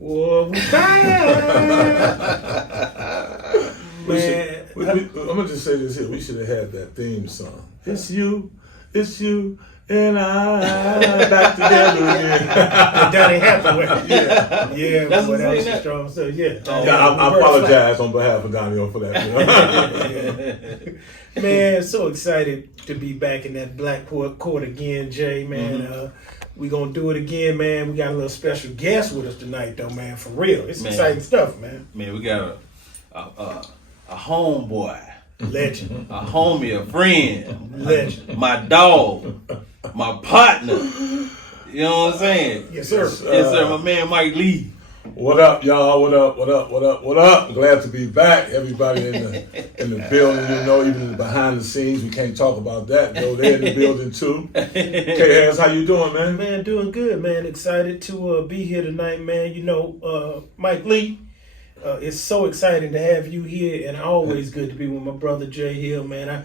Well, we tired. Man, I'm gonna just say this here. We should have had that theme song. It's you, and I back together again. Danny Hathaway. Yeah, That's boy, what that was I'm a strong stuff. Yeah. I apologize on behalf of Donnie for that. Man, so excited to be back in that black court again, Jay, man. We gonna do it again, man. We got a little special guest with us tonight, though, man. For real, it's exciting stuff, man. Man, we got a homeboy, Legend, a homie, a friend, legend. my dog, my partner. You know what I'm saying? Yes, sir. Yes, sir. My man Mike Lee. What up, y'all? What up? Glad to be back. Everybody in the building, even behind the scenes. We can't talk about that, though. They're in the building, too. K-Harris, how you doing, man? Man, doing good, man. Excited to be here tonight, man. Mike Lee, it's so exciting to have you here, and always good to be with my brother Jay Hill, man.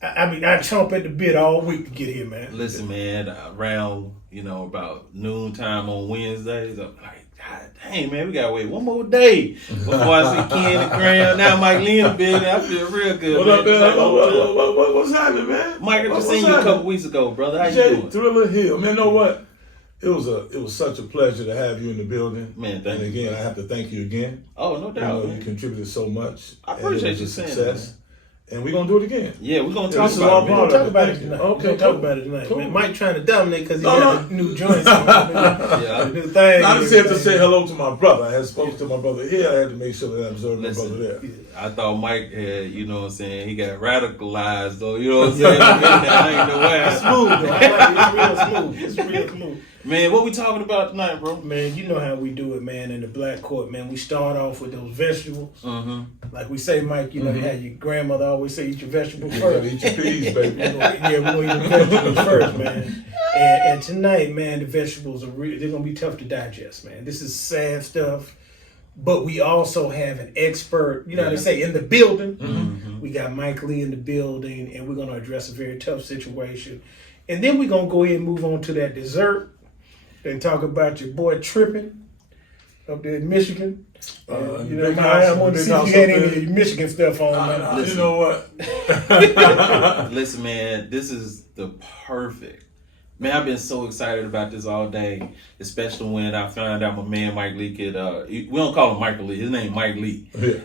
I chomp at the bit all week to get here, man. Listen, man, around, about noontime on Wednesdays, I'm like, God dang, man, we gotta wait one more day before I see Ken and Graham. Now Mike Lee in the building. I feel real good. What man. up, man? What's happening, man? Mike, I just seen you a couple weeks ago, brother. How you doing? Thriller Hill. Man, know what? It was such a pleasure to have you in the building. Man, thank you. And again, I have to thank you again. Oh, no doubt. You contributed so much. I appreciate you saying that. And we're going to do it again. Yeah, we're going to We're talk gonna talk about about it tonight. Okay, We're gonna talk about it tonight. Cool. Man, Mike trying to dominate because he got the new joints on. Yeah. The new thing. I just had to say hello to my brother. I had spoken to my brother here. I had to make sure that I observed my Listen, brother there. I thought Mike had, he got radicalized, though, you know what I'm saying? I ain't know why. It's smooth, though. I like it. It's real smooth. Man, what we talking about tonight, bro? Man, you know how we do it, man, in the black court, man. We start off with those vegetables. Mm-hmm. Like we say, Mike, how your grandmother always say, eat your vegetables You first. gotta eat your peas, baby. We're going to eat the vegetables first, man. And tonight, man, the vegetables they're going to be tough to digest, man. This is sad stuff. But we also have an expert, how they say, in the building. Mm-hmm. We got Mike Lee in the building, and we're going to address a very tough situation. And then we're going to go ahead and move on to that dessert and talk about your boy tripping up there in Michigan. I want to see if you had any Michigan stuff on, man. You know what? Listen, man, this is the perfect. Man, I've been so excited about this all day, especially when I found out my man Mike Lee could, we don't call him Michael Lee, his name Mike Lee. Yeah.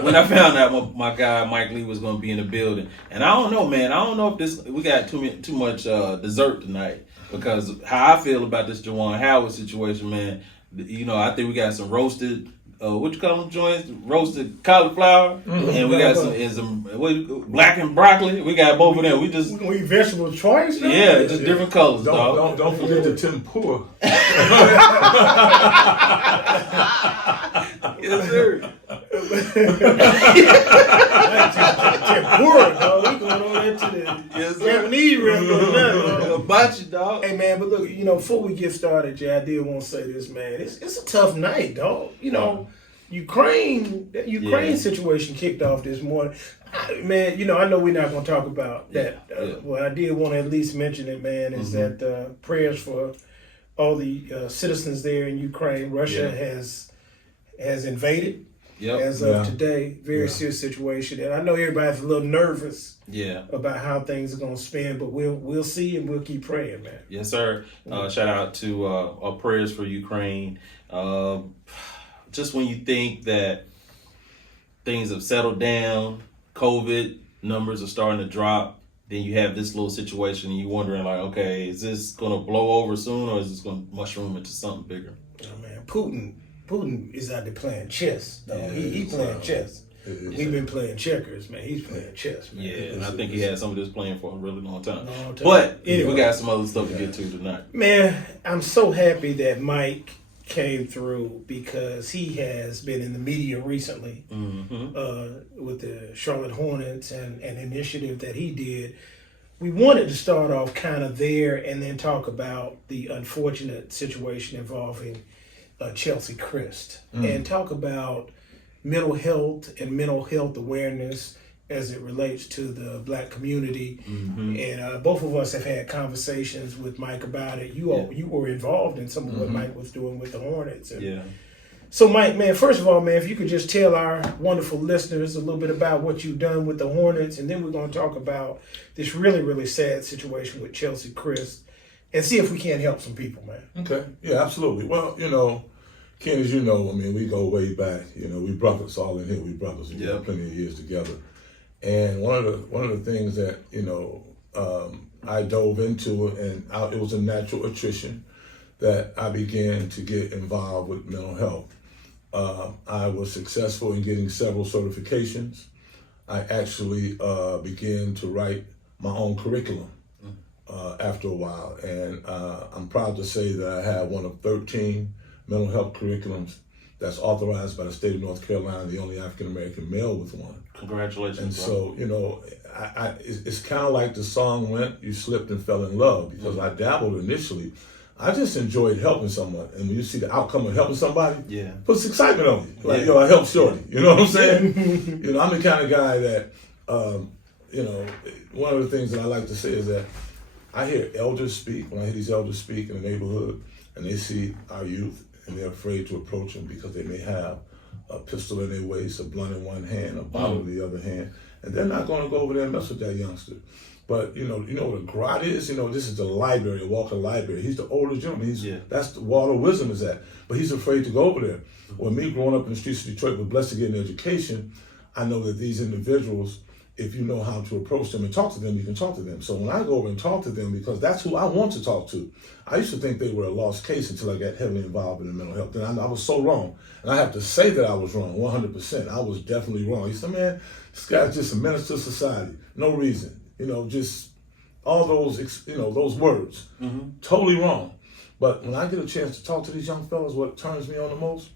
When I found out my guy Mike Lee was going to be in the building. And I don't know, man, if we got too much dessert tonight, because how I feel about this Juwan Howard situation, man, I think we got some roasted, what you call them joints? Roasted cauliflower, and we got some black and broccoli. We got both of them. We just we eat vegetables twice. Now? Yeah, just different colors. Don't forget the tempura. Yes, sir. Tempura, dog. We going on there to the Japanese restaurant now. Hibachi, dog. Hey man, but look, before we get started, Jay, I did want to say this, man. It's a tough night, dog. Ukraine situation kicked off this morning. Man, I know we're not going to talk about that. Well, I did want to at least mention it, man, is that prayers for all the citizens there in Ukraine. Russia has invaded as of today. Very serious situation. And I know everybody's a little nervous about how things are going to spin, but we'll see and we'll keep praying, man. Yes, sir. Shout out to our prayers for Ukraine. Just when you think that things have settled down, COVID numbers are starting to drop, then you have this little situation and you're wondering, like, okay, is this going to blow over soon, or is this going to mushroom into something bigger? Oh, man, Putin is out there playing chess. He playing chess. We've been playing checkers, man. He's playing chess, man. Yeah, and I think he had some of this playing for a really long time. But anyway, we got some other stuff to get to tonight. Man, I'm so happy that Mike came through, because he has been in the media recently with the Charlotte Hornets and an initiative that he did. We wanted to start off kind of there and then talk about the unfortunate situation involving Chelsea Christ and talk about mental health and mental health awareness as it relates to the black community. And both of us have had conversations with Mike about it. You were involved in some of what Mike was doing with the Hornets. And So, Mike, man, first of all, man, if you could just tell our wonderful listeners a little bit about what you've done with the Hornets, and then we're going to talk about this really, really sad situation with Chelsea Chris, and see if we can't help some people, man. Okay. Yeah, absolutely. Well, Ken, as you know, I mean, we go way back. We brothers all in here. We brothers. We got plenty of years together. And one of the things that I dove into, and it was a natural attrition that I began to get involved with mental health. I was successful in getting several certifications. I actually began to write my own curriculum after a while, and I'm proud to say that I have one of 13 mental health curriculums that's authorized by the state of North Carolina, the only African-American male with one. Congratulations, And bro. so, it's kind of like the song went, you slipped and fell in love, because I dabbled initially. I just enjoyed helping someone. And when you see the outcome of helping somebody, puts excitement on you. Like, I helped Shorty. You know what I'm saying? I'm the kind of guy that, one of the things that I like to say is that I hear elders speak, when I hear these elders speak in the neighborhood, and they see our youth, and they're afraid to approach them because they may have a pistol in their waist, a blunt in one hand, a bottle in the other hand, and they're not going to go over there and mess with that youngster. But you know what a grot is? This is the library, Walker Library. He's the older gentleman. That's the Wall of Wisdom is at. But he's afraid to go over there. Well, me growing up in the streets of Detroit, but blessed to get an education, I know that these individuals, if you know how to approach them and talk to them, you can talk to them. So when I go over and talk to them, because that's who I want to talk to, I used to think they were a lost case until I got heavily involved in the mental health. And I was so wrong. And I have to say that I was wrong, 100%. I was definitely wrong. He said, man, this guy's just a menace to society. No reason. Just all those, those words. Totally wrong. But when I get a chance to talk to these young fellas, what turns me on the most,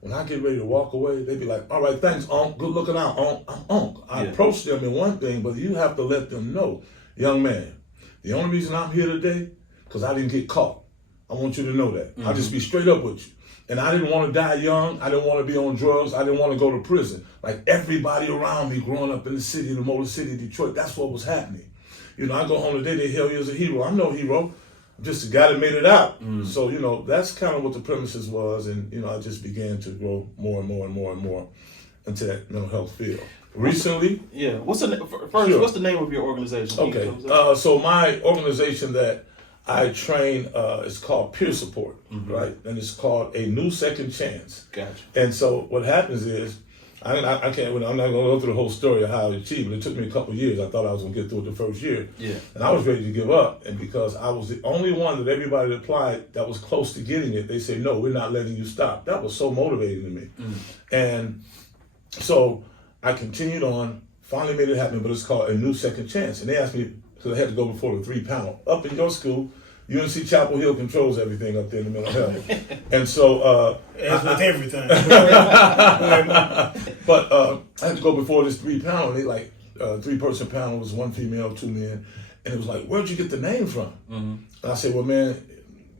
when I get ready to walk away, they be like, all right, thanks, Unc. Good looking out, Unc. I'm Unc. I approach them in one thing, but you have to let them know, young man, the only reason I'm here today, because I didn't get caught. I want you to know that. I'll just be straight up with you. And I didn't want to die young. I didn't want to be on drugs. I didn't want to go to prison. Like everybody around me growing up in the city, the motor city of Detroit, that's what was happening. I go home today, they hail you as a hero. I'm no hero. I'm just a guy that made it out. So, that's kind of what the premises was. And, I just began to grow more and more and more and more into that mental health field. Recently. What's the name of your organization? Okay. So my organization that I train is called Peer Support, right? And it's called A New Second Chance. Gotcha. And so what happens is, I'm not going to go through the whole story of how I achieved it. It took me a couple of years. I thought I was going to get through it the first year. And I was ready to give up. And because I was the only one that everybody applied that was close to getting it, they said, no, we're not letting you stop. That was so motivating to me. And so I continued on, finally made it happen, but it's called A New Second Chance. And they asked me, because I had to go before the 3-panel. Up in your school, UNC Chapel Hill controls everything up there in the mental health. And so... as with everything. But I had to go before this 3-panel. They 3-person panel was 1 female, 2 men. And it was like, where'd you get the name from? And I said, well, man,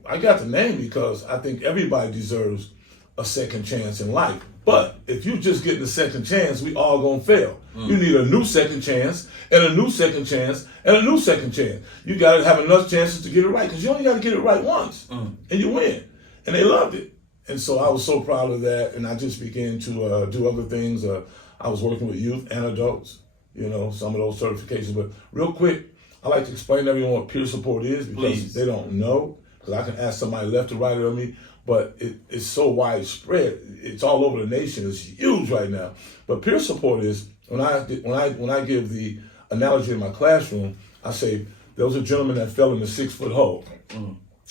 I got the name because I think everybody deserves a second chance in life. But if you just getting a second chance, we all gonna fail. You need a new second chance, and a new second chance, and a new second chance. You gotta have enough chances to get it right, because you only gotta get it right once, and you win. And they loved it. And so I was so proud of that, and I just began to do other things. I was working with youth and adults, some of those certifications. But real quick, I like to explain to everyone what peer support is, because they don't know, because I can ask somebody left or right of me, but it's so widespread. It's all over the nation. It's huge right now. But peer support is, when I give the analogy in my classroom, I say, there was a gentleman that fell in a 6-foot hole.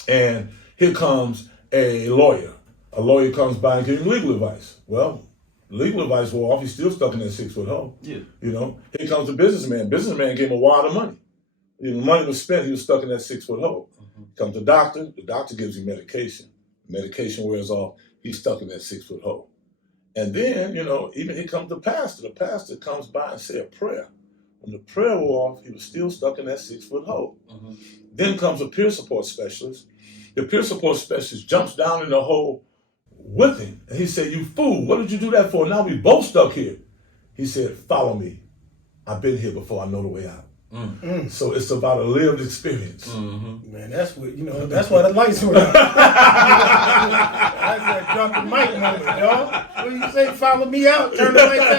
And here comes a lawyer. A lawyer comes by and gives him legal advice. Well, legal advice wore off. He's still stuck in that 6-foot hole. Here comes a businessman. Businessman gave him a wad of money. The money was spent. He was stuck in that 6-foot hole. Comes the doctor. The doctor gives him medication. Medication wears off. He's stuck in that 6-foot hole. And then, even here comes the pastor. The pastor comes by and say a prayer. When the prayer wore off, he was still stuck in that 6-foot hole. Then comes a peer support specialist. The peer support specialist jumps down in the hole with him. And he said, you fool, what did you do that for? Now we both stuck here. He said, follow me. I've been here before. I know the way out. So it's about a lived experience. Man, that's what that's why the lights were out. That's that drop the mic moment, dog. What you say? Follow me out. Turn the lights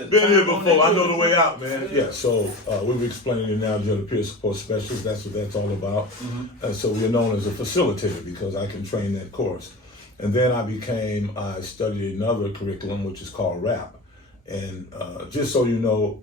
out. Been here before. I know the way out, man. Yeah. So we were explaining it now to the peer support specialist. That's what that's all about. And so we're known as a facilitator because I can train that course. And then I studied another curriculum which is called RAP. And just so you know,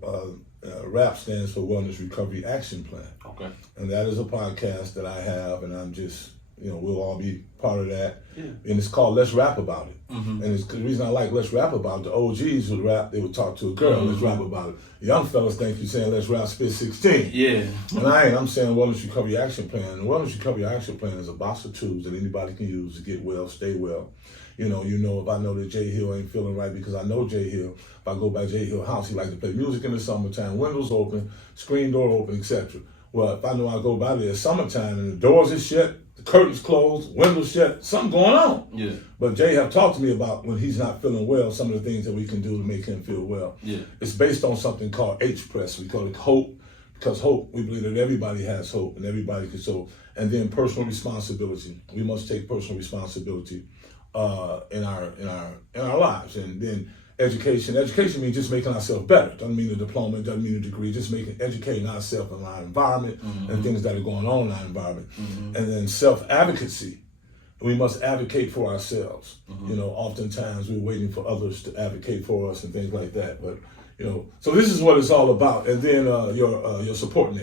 RAP stands for Wellness Recovery Action Plan. Okay. And that is a podcast that I have, and I'm just, we'll all be part of that. Yeah. And it's called Let's Rap About It. And it's the reason I like Let's Rap About It, the OGs would rap, they would talk to a girl, let's rap about it. The young fellas think you're saying let's rap spit 16. Yeah. And I ain't, I'm saying Wellness Recovery Action Plan. And the Wellness Recovery Action Plan is a box of tools that anybody can use to get well, stay well. If I know that Jay Hill ain't feeling right because I know Jay Hill. If I go by Jay Hill house, he likes to play music in the summertime, windows open, screen door open, etc. Well, if I know I go by there, it's summertime and the doors are shut, the curtains closed, windows shut, something going on. Yeah. But Jay have talked to me about when he's not feeling well, some of the things that we can do to make him feel well. Yeah. It's based on something called H-Press. We call it hope, because hope, we believe that everybody has hope and everybody can so. And then personal responsibility. We must take personal responsibility in our lives. And then education means just making ourselves better. Doesn't mean a diploma, doesn't mean a degree, just educating ourselves in our environment and things that are going on in our environment. And then self-advocacy. We must advocate for ourselves. Oftentimes we're waiting for others to advocate for us and things like that. But so this is what it's all about. And then your support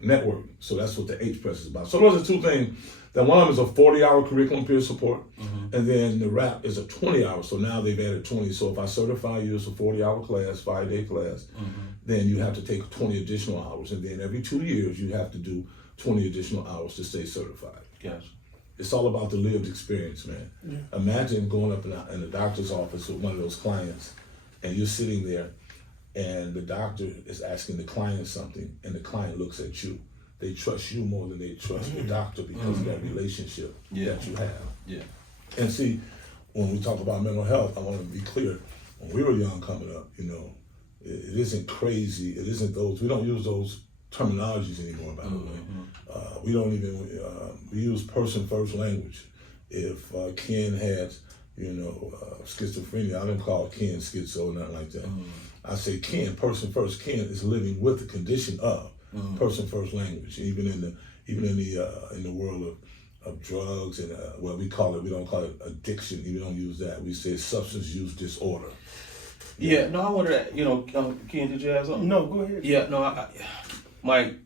network. So that's what the H-Press is about. So those are two things. Then one of them is a 40-hour curriculum peer support, and then the RAP is a 20-hour. So now they've added 20. So if I certify you as a 40-hour class, 5-day class, then you have to take 20 additional hours, and then every 2 years you have to do 20 additional hours to stay certified. Gotcha. It's all about the lived experience, man. Yeah. Imagine going up in a doctor's office with one of those clients, and you're sitting there, and the doctor is asking the client something, and the client looks at you. They trust you more than they trust the doctor because of that relationship that you have. Yeah. And see, when we talk about mental health, I want to be clear. When we were young coming up, it isn't crazy. It isn't those. We don't use those terminologies anymore. By the way, we don't even. We use person-first language. If Ken had, schizophrenia, I don't call Ken schizo or nothing like that. I say Ken, person first. Ken is living with the condition of. Person first language, even in the world of drugs and we don't call it addiction. We don't use that. We say substance use disorder. Yeah. No, I wonder. Ken, did you have something? No, go ahead. Yeah. No, Mike.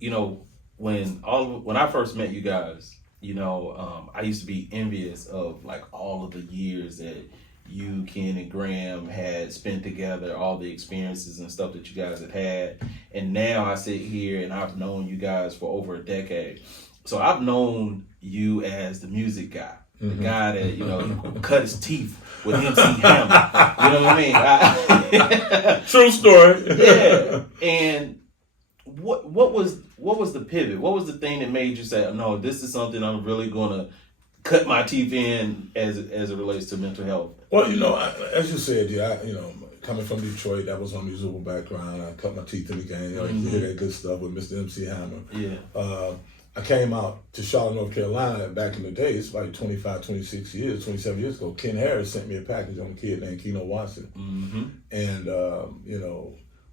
When I first met you guys, I used to be envious of like all of the years that you, Ken, and Graham had spent together, all the experiences and stuff that you guys had. And now I sit here and I've known you guys for over a decade. So I've known you as the music guy, the guy that, cut his teeth with MC Hammer. You know what I mean? True story. Yeah. And what was the pivot? What was the thing that made you say, no, this is something I'm really going to cut my teeth in as it relates to mental health? Well, as you said, coming from Detroit, that was my musical background. I cut my teeth in the game. You hear that good stuff with Mr. MC Hammer. Yeah. I came out to Charlotte, North Carolina back in the day. It's like 27 years ago. Ken Harris sent me a package on a kid named Keno Watson. And,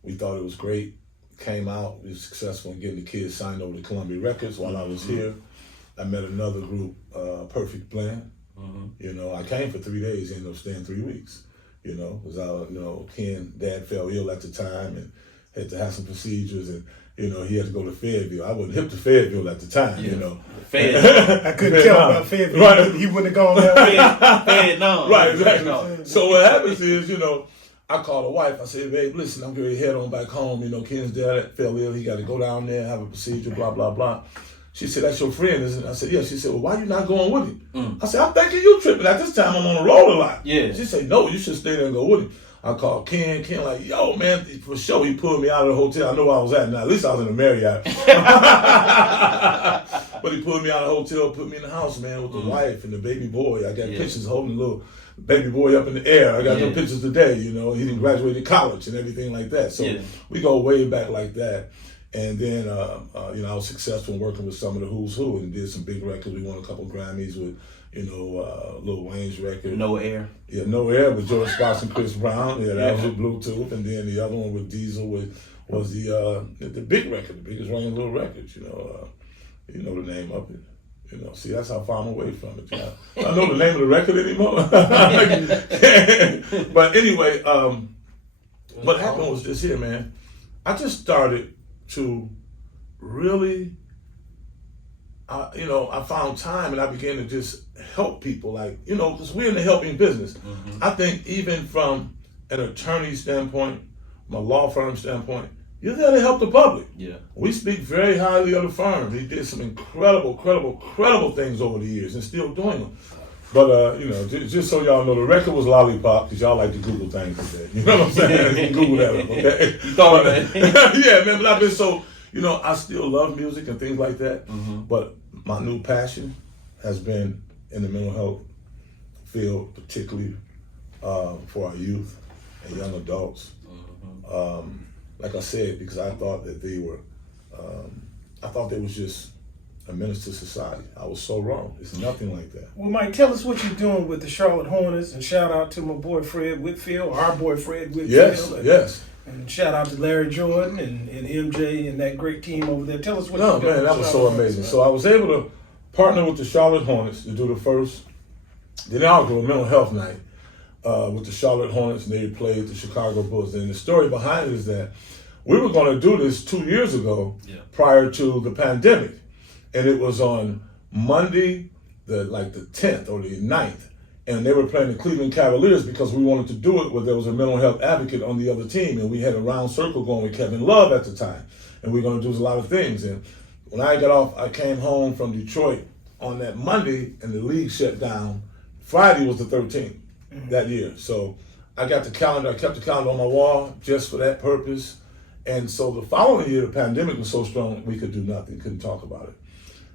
we thought it was great. Came out, we were successful in getting the kids signed over to Columbia Records while I was here. I met another group, Perfect Plan. I came for 3 days, ended up staying 3 weeks. Because Ken, Dad fell ill at the time and had to have some procedures, and he had to go to Fayetteville. I wasn't hip to Fayetteville at the time. Fayetteville. I couldn't tell about Fayetteville. Right. He wouldn't have gone there. No. Right, exactly. No. So what happens is, I called the wife. I said, babe, listen, I'm going to head on back home. Ken's dad fell ill. He got to go down there, have a procedure, blah, blah, blah. She said, that's your friend, isn't it? I said, yeah. She said, well, why you not going with him? I said, I'm thinking you tripping. At this time, I'm on the road a lot. Yeah. She said, no, you should stay there and go with him. I called Ken. Ken like, yo, man, for sure. He pulled me out of the hotel. I know where I was at now. At least I was in the Marriott. But he pulled me out of the hotel, put me in the house, man, with the wife and the baby boy. I got pictures holding the little baby boy up in the air. I got no pictures today, He didn't graduate college and everything like that. So we go way back like that. And then, I was successful in working with some of the who's who and did some big records. We won a couple Grammys with, Lil Wayne's record. No Air. Yeah, No Air with George Sparks and Chris Brown. Yeah, that was with Bluetooth. And then the other one with Diesel was the big record, the biggest running little records. You know the name of it. See, that's how far I'm away from it. I don't know the name of the record anymore. But anyway, what happened was this here, man. I just started to really, I found time and I began to just help people, because we're in the helping business. Mm-hmm. I think even from an attorney standpoint, from a law firm standpoint, you're there to help the public. Yeah. We speak very highly of the firm. He did some incredible things over the years and still doing them. But, just so y'all know, the record was Lollipop, because y'all like to Google things today. You know what I'm saying? You can Google that up, okay? You thought of it. Yeah, man, but I've been so, I still love music and things like that. Mm-hmm. But my new passion has been in the mental health field, particularly for our youth and young adults. Mm-hmm. Like I said, because I thought that they were, was just a menace to society. I was so wrong. It's nothing like that. Well, Mike, tell us what you're doing with the Charlotte Hornets, and shout out to my boy Fred Whitfield, our boy Fred Whitfield. Yes. And shout out to Larry Jordan and MJ and that great team over there. Tell us what you're doing. No, man, that was so amazing. So I was able to partner with the Charlotte Hornets to do the inaugural mental health night with the Charlotte Hornets, and they played the Chicago Bulls. And the story behind it is that we were going to do this 2 years ago prior to the pandemic. And it was on Monday, the 10th or the 9th. And they were playing the Cleveland Cavaliers because we wanted to do it where there was a mental health advocate on the other team. And we had a round circle going with Kevin Love at the time. And we were going to do a lot of things. And when I got off, I came home from Detroit on that Monday, and the league shut down. Friday was the 13th that year. So I kept the calendar on my wall just for that purpose. And so the following year, the pandemic was so strong, we could do nothing, couldn't talk about it.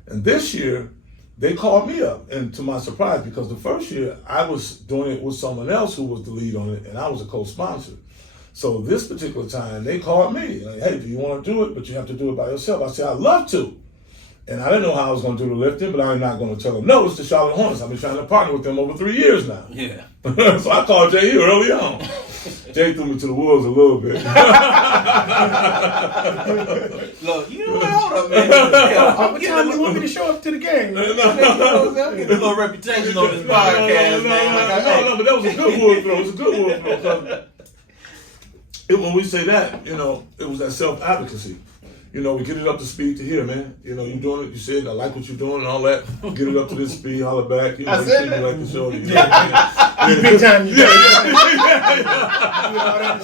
And this year, they called me up, and to my surprise, because the first year I was doing it with someone else who was the lead on it, and I was a co-sponsor. So this particular time, they called me, like, hey, do you want to do it? But you have to do it by yourself. I said, I'd love to. And I didn't know how I was going to do the lifting, but I'm not going to tell them, no, it's the Charlotte Hornets. I've been trying to partner with them over 3 years now. Yeah. So I called Jay early on. Jay threw me to the wolves a little bit. Look, hold up, man. What time you want me to show up to the game? I'm getting a little reputation on this podcast, man. No, but that was a good wolf throw. It was a good wolf throw. When we say that, it was that self-advocacy. We get it up to speed to here, man. You're doing it. You said, I like what you're doing and all that. Get it up to this speed, holler back. I said that. You like the show. You big time. You to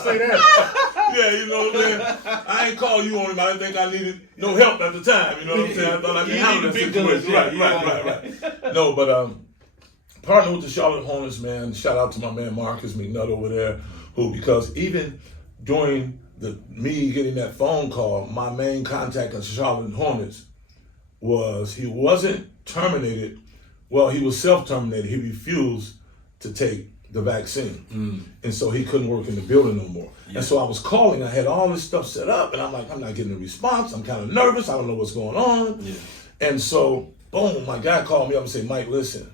say that. Yeah, what I'm saying? I ain't call you on him. I didn't think I needed no help at the time. You know what I'm saying? I thought I could handle that situation. Right. No, but partner with the Charlotte Hornets, man. Shout out to my man Marcus McNutt over there, because even during me getting that phone call, my main contact at the Charlotte Hornets he wasn't terminated. Well, he was self-terminated. He refused to take the vaccine. And so he couldn't work in the building no more. Yeah. And so I was calling. I had all this stuff set up, and I'm like, I'm not getting a response. I'm kind of nervous. I don't know what's going on. Yeah. And so, boom, my guy called me up and said, Mike, listen,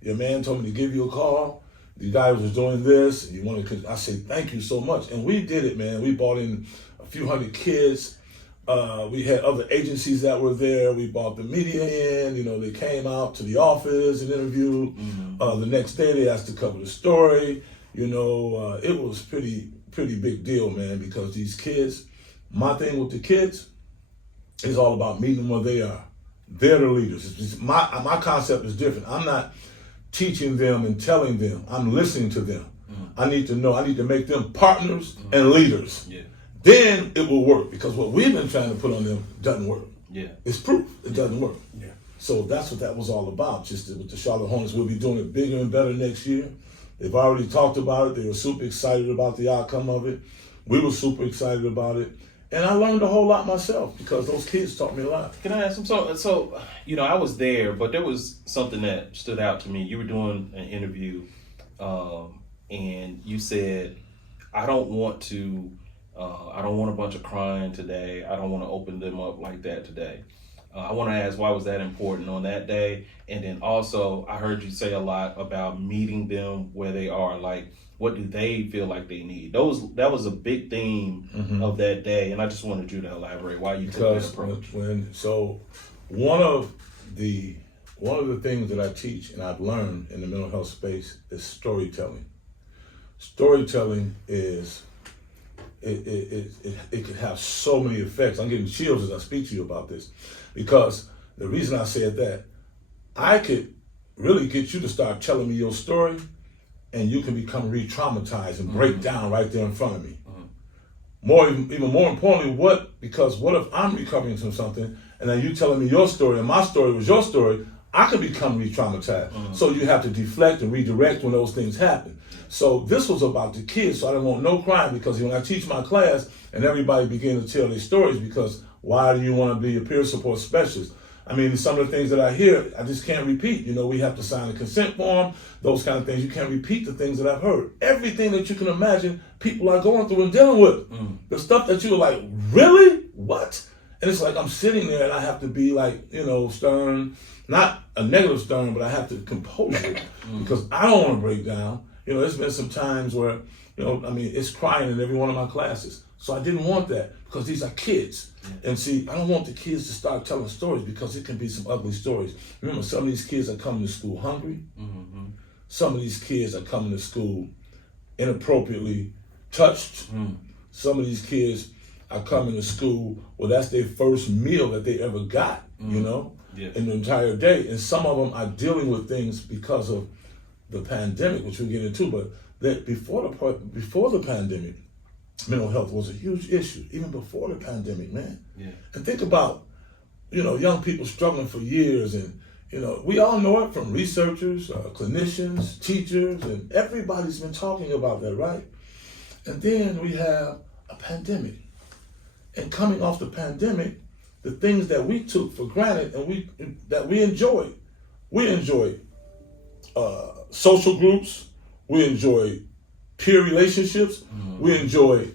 your man told me to give you a call. The guy was doing this, and you wanted to. I said, thank you so much. And we did it, man. We brought in a few hundred kids. We had other agencies that were there. We brought the media in. They came out to the office and interviewed. Mm-hmm. The next day, they asked to cover the story. It was pretty big deal, man, because these kids, my thing with the kids is all about meeting them where they are. They're the leaders. My concept is different. I'm not teaching them and telling them. I'm listening to them. Mm-hmm. I need to make them partners and leaders. Yeah. Then it will work, because what we've been trying to put on them doesn't work. Yeah. It's proof it doesn't work. Yeah. So that's what that was all about. Just with the Charlotte Hornets, we'll be doing it bigger and better next year. They've already talked about it. They were super excited about the outcome of it. We were super excited about it. And I learned a whole lot myself, because those kids taught me a lot. Can I ask them something? So, I was there, but there was something that stood out to me. You were doing an interview, and you said, I don't want to I don't want a bunch of crying today. I don't want to open them up like that today. I want to ask, why was that important on that day? And then also, I heard you say a lot about meeting them where they are. Like, what do they feel like they need? That was a big theme of that day, and I just wanted you to elaborate why you took that approach. One of the things that I teach and I've learned in the mental health space is storytelling. Storytelling is it can have so many effects. I'm getting chills as I speak to you about this, because the reason I said that, I could really get you to start telling me your story, and you can become re-traumatized and break down right there in front of me. Even more importantly, what if I'm recovering from something and then you telling me your story and my story was your story, I can become re-traumatized. So you have to deflect and redirect when those things happen. So this was about the kids, so I didn't want no crying, because when I teach my class and everybody begin to tell their stories, because why do you want to be a peer support specialist? I mean, some of the things that I hear, I just can't repeat. We have to sign a consent form, those kind of things. You can't repeat the things that I've heard. Everything that you can imagine people are going through and dealing with. The stuff that you were like, really? What? And it's like I'm sitting there and I have to be like, stern, not a negative stern, but I have to compose it because I don't want to break down. There's been some times where, it's crying in every one of my classes. So I didn't want that, because these are kids. And see, I don't want the kids to start telling stories, because it can be some ugly stories. Remember, some of these kids are coming to school hungry. Some of these kids are coming to school inappropriately touched. Some of these kids are coming to school, well, that's their first meal that they ever got, in the entire day. And some of them are dealing with things because of the pandemic, which we'll get into. But that before the pandemic, mental health was a huge issue, even before the pandemic, man. And think about, young people struggling for years, and we all know it from researchers, clinicians, teachers, and everybody's been talking about that, right? And then we have a pandemic. And coming off the pandemic, the things that we took for granted and that we enjoyed social groups, we enjoyed peer relationships, we enjoyed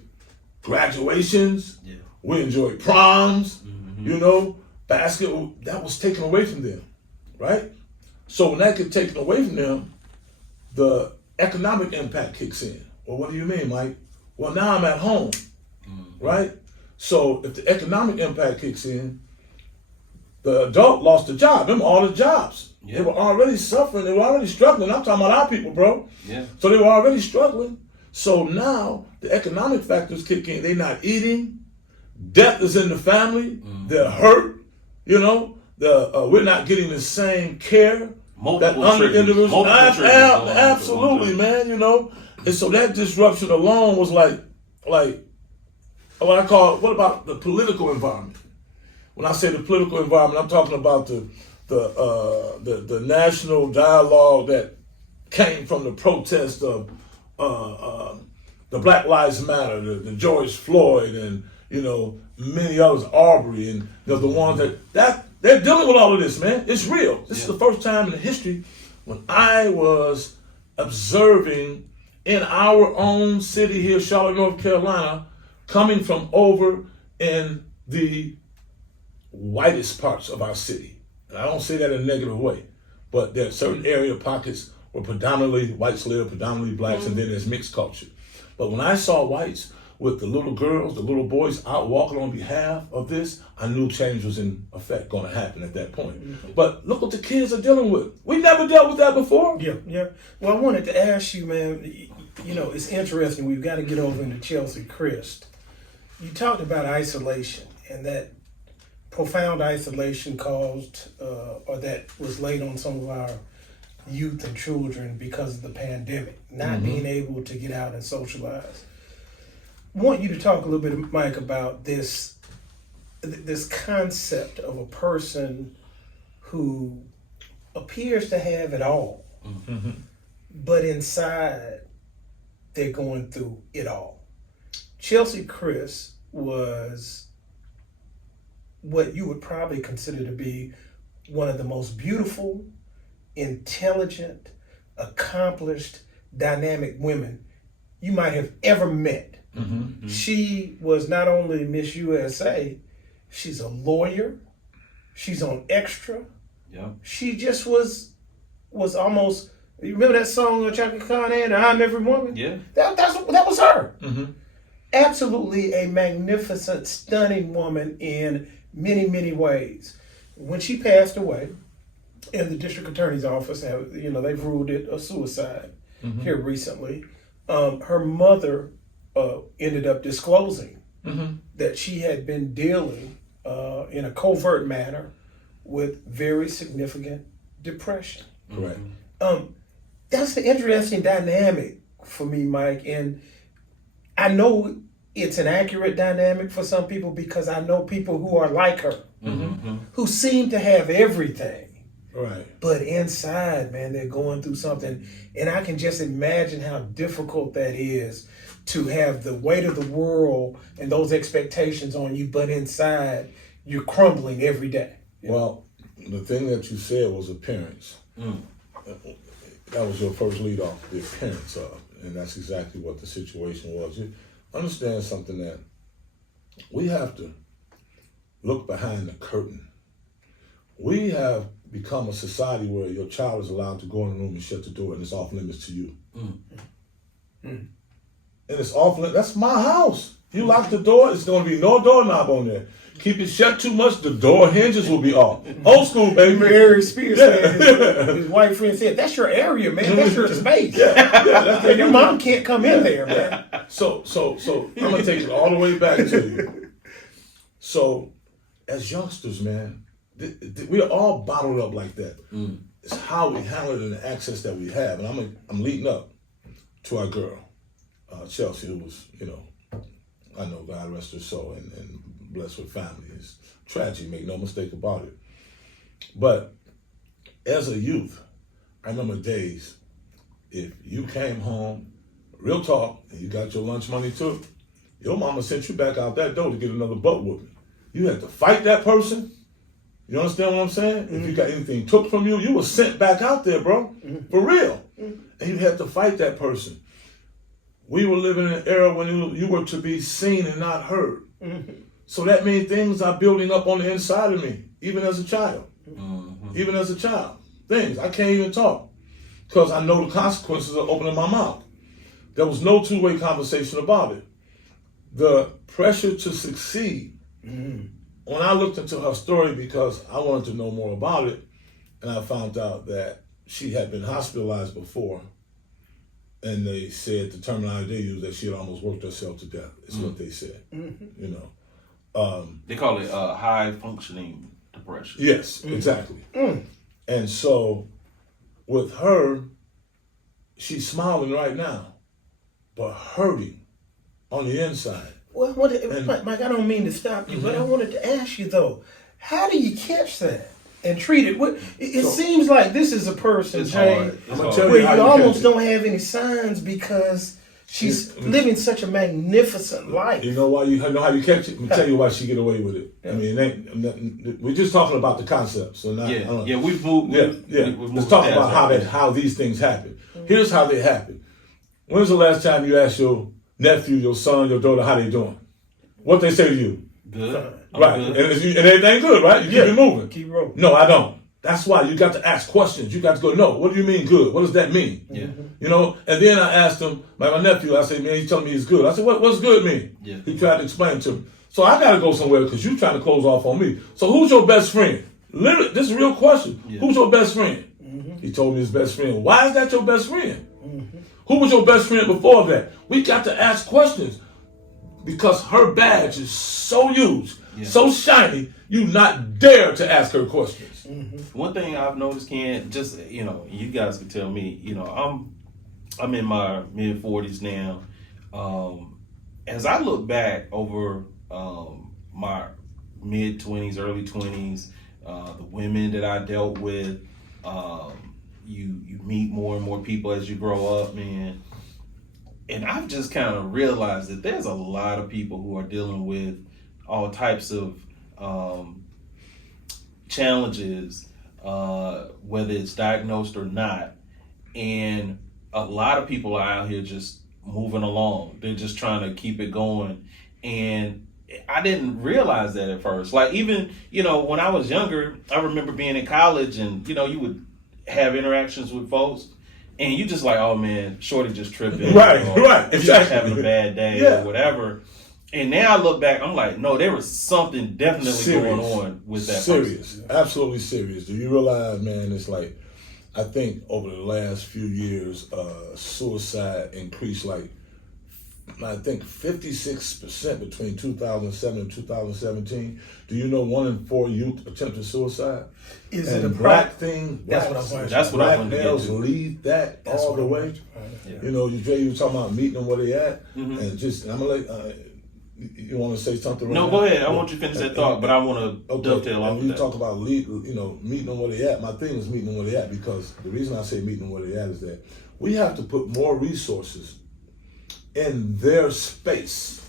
graduations, we enjoyed proms, basketball, that was taken away from them, right? So when that gets taken away from them, the economic impact kicks in. Well, what do you mean, Mike? Well, now I'm at home, right? So if the economic impact kicks in, the adult lost a job. Remember, all the jobs. They were already suffering. They were already struggling. I'm talking about our people, bro. So they were already struggling. So now the economic factors kick in. They're not eating. Death is in the family. They're hurt. We're not getting the same care that other individuals. Absolutely, man. And so that disruption alone was like what about the political environment? When I say the political environment, I'm talking about the national dialogue that came from the protest of the Black Lives Matter, the George Floyd, and many others, Arbery, and the ones that they're dealing with all of this, man. It's real. This is the first time in the history when I was observing in our own city here, Charlotte, North Carolina, coming from over in the whitest parts of our city. And I don't say that in a negative way, but there are certain area pockets where predominantly whites live, predominantly blacks, and then there's mixed culture. But when I saw whites with the little girls, the little boys out walking on behalf of this, I knew change was in effect going to happen at that point. But look what the kids are dealing with. We never dealt with that before. Yeah. Well, I wanted to ask you, man, it's interesting. We've got to get over into Chelsea Christ. You talked about isolation, and that profound isolation caused, or that was laid on some of our youth and children because of the pandemic, not being able to get out and socialize. I want you to talk a little bit, Mike, about this concept of a person who appears to have it all, but inside they're going through it all. Chelsea Chris was what you would probably consider to be one of the most beautiful, intelligent, accomplished, dynamic women you might have ever met. She was not only Miss USA, she's a lawyer. She's on Extra. Yeah. She just was almost. You remember that song of Chaka Khan and "I'm Every Woman"? Yeah. That was her. Absolutely a magnificent, stunning woman in many, many ways. When she passed away, in the district attorney's office, they've ruled it a suicide here recently. Her mother ended up disclosing that she had been dealing in a covert manner with very significant depression. Correct. That's the interesting dynamic for me, Mike, and I know it's an accurate dynamic for some people because I know people who are like her, who seem to have everything. Right. But inside, man, they're going through something. And I can just imagine how difficult that is to have the weight of the world and those expectations on you, but inside, you're crumbling every day. Well, the thing that you said was appearance. That was your first lead off, the appearance of. And that's exactly what the situation was. You understand something that we have to look behind the curtain. We have become a society where your child is allowed to go in the room and shut the door and it's off limits to you. And it's off limits. That's my house. You lock the door, it's going to be no doorknob on there. Keep it shut too much, the door hinges will be off. Old school, baby. Eric Spears said, his white friend said, that's your area, man. That's your space. And your mom can't come in there, man. So I'm going to take it all the way back to you. So, as youngsters, man, we are all bottled up like that. It's how we handle it and the access that we have. And I'm leading up to our girl, Chelsea, who was, I know God rest her soul and blessed with family. It's tragic, make no mistake about it. But as a youth, I remember days, if you came home, real talk, and you got your lunch money too, your mama sent you back out that door to get another butt whooping. You had to fight that person. You understand what I'm saying? If you got anything took from you, you were sent back out there, bro. For real. And you had to fight that person. We were living in an era when you were to be seen and not heard. So that means things are building up on the inside of me, even as a child. Even as a child. Things. I can't even talk because I know the consequences of opening my mouth. There was no two-way conversation about it. The pressure to succeed. When I looked into her story because I wanted to know more about it, and I found out that she had been hospitalized before, and they said the terminology they used that she had almost worked herself to death. Is what they said. They call it high functioning depression. Yes, exactly. And so with her, she's smiling right now, but hurting on the inside. Well, Mike, I don't mean to stop you, but I wanted to ask you though, how do you catch that and treat it? It seems like this is a person, Jay, where you almost don't have any signs because she's living such a magnificent life. You know why? You know how you catch it? I'm tell you why she get away with it. I mean, we're just talking about the concept. So now, we've moved. Let's talk about how these things happen. Here's how they happen. When's the last time you asked your nephew, your son, your daughter, how they doing? What they say to you? Good. Right. Good. And everything good, right? You keep it moving. Keep rolling. No, I don't. That's why you got to ask questions. You got to go, no, what do you mean good? What does that mean? And then I asked him, like my nephew, I said, man, he's telling me he's good. I said, what's good mean? He tried to explain to me. So I got to go somewhere because you're trying to close off on me. So who's your best friend? Literally, this is a real question. Who's your best friend? He told me his best friend. Why is that your best friend? Who was your best friend before that? We got to ask questions because her badge is so huge, so shiny, you not dare to ask her questions. One thing I've noticed, Ken, just, you guys can tell me, I'm in my mid 40s now. As I look back over my mid 20s, early 20s, the women that I dealt with, you meet more and more people as you grow up, man. And I've just kind of realized that there's a lot of people who are dealing with all types of challenges, whether it's diagnosed or not. And a lot of people are out here just moving along. They're just trying to keep it going. And I didn't realize that at first. Like, even, when I was younger, I remember being in college and, you would have interactions with folks and you just like, oh man, shorty just tripping. Right, Exactly. Just having a bad day or whatever. And now I look back, I'm like, no, there was something definitely going on with that person. Absolutely serious. Do you realize, man, it's like, I think over the last few years, suicide increased like, I think 56% between 2007 and 2017. Do you know 1 in 4 youth attempted suicide? Is it a black thing? That's what I was wondering. That's what I black wanted to males get to. lead that all the way. Yeah. You were talking about meeting them where they at, and just I'm gonna let. You want to say something? Right No, now? go ahead. I want you to finish that thought, but I want to dovetail off of you that. talk about meeting them where they at. My thing is meeting them where they at because the reason I say meeting them where they at is that we have to put more resources in their space.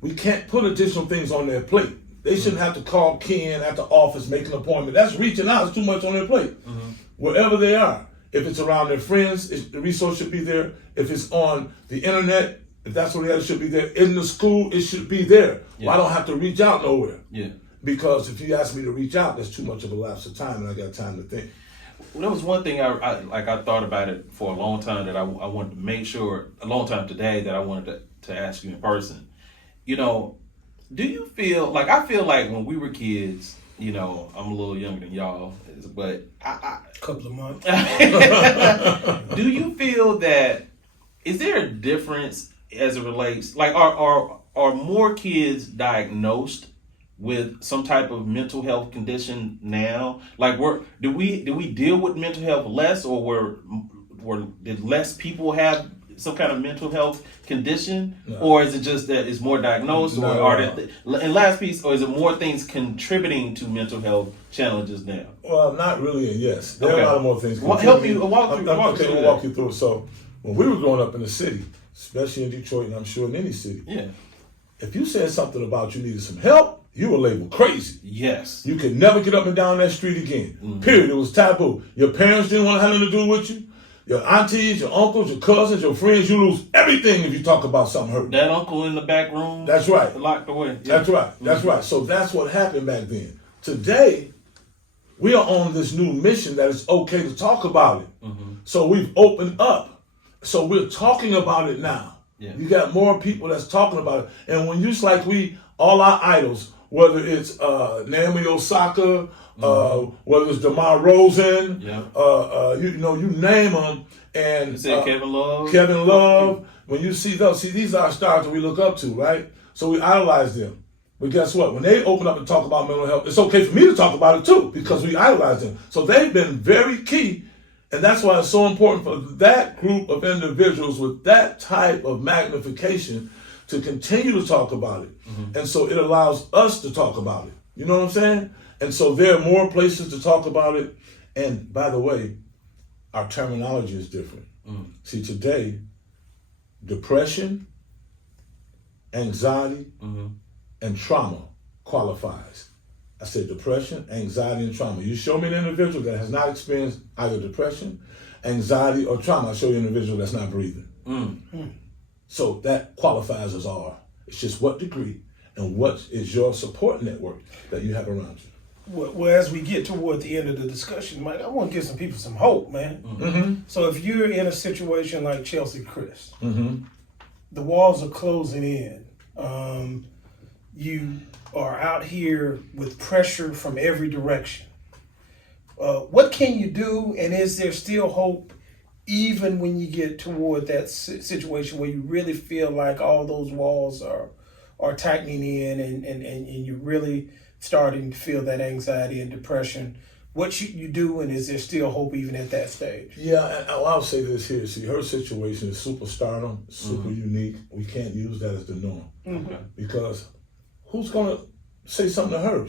We can't put additional things on their plate. They shouldn't have to call Ken at the office, make an appointment. That's reaching out. It's too much on their plate. Wherever they are, if it's around their friends, the resource should be there. If it's on the internet, if that's where they are, it should be there. In the school, it should be there. Yeah. I don't have to reach out nowhere. Yeah. Because if you ask me to reach out, that's too much of a lapse of time, and I got time to think. Well, there was one thing I thought about it for a long time that I wanted to make sure, a long time today that I wanted to ask you in person. Do you feel like, I feel like when we were kids, I'm a little younger than y'all, but a couple of months. Do you feel that, is there a difference as it relates, like are more kids diagnosed with some type of mental health condition now? Like, do we deal with mental health less, or did less people have some kind of mental health condition, or is it just that it's more diagnosed, and last piece, or is it more things contributing to mental health challenges now? Well, not really. And yes, there are a lot of more things. Walk you through. So when we were growing up in the city, especially in Detroit, and I'm sure in any city, if you said something about you needed some help, you were labeled crazy. Yes. You could never get up and down that street again. Period. It was taboo. Your parents didn't want to have nothing to do with you. Your aunties, your uncles, your cousins, your friends, you lose everything if you talk about something hurting. That uncle in the back room. That's right. Locked away. Yeah. That's right. That's right. So that's what happened back then. Today, we are on this new mission that it's okay to talk about it. So we've opened up. So we're talking about it now. Yeah. You got more people that's talking about it. And when you all our idols, whether it's Naomi Osaka, whether it's DeMar Rosen, you name them. And you said Kevin Love. Kevin Love. When you see those, these are our stars that we look up to, right? So we idolize them. But guess what? When they open up and talk about mental health, it's okay for me to talk about it too, because we idolize them. So they've been very key. And that's why it's so important for that group of individuals with that type of magnification to continue to talk about it. And so it allows us to talk about it. You know what I'm saying? And so there are more places to talk about it. And by the way, our terminology is different. See, today, depression, anxiety, and trauma qualifies. I said depression, anxiety, and trauma. You show me an individual that has not experienced either depression, anxiety, or trauma. I show you an individual that's not breathing. So that qualifies as R. It's just what degree and what is your support network that you have around you. Well, as we get toward the end of the discussion, Mike, I want to give some people some hope, man. So if you're in a situation like Chelsea Chris, the walls are closing in. You are out here with pressure from every direction. What can you do, and is there still hope even when you get toward that situation where you really feel like all those walls are tightening in and you're really starting to feel that anxiety and depression? What should you do, and is there still hope even at that stage? Yeah, and I'll say this here. See, her situation is super stardom, super unique. We can't use that as the norm. Because who's going to say something to her?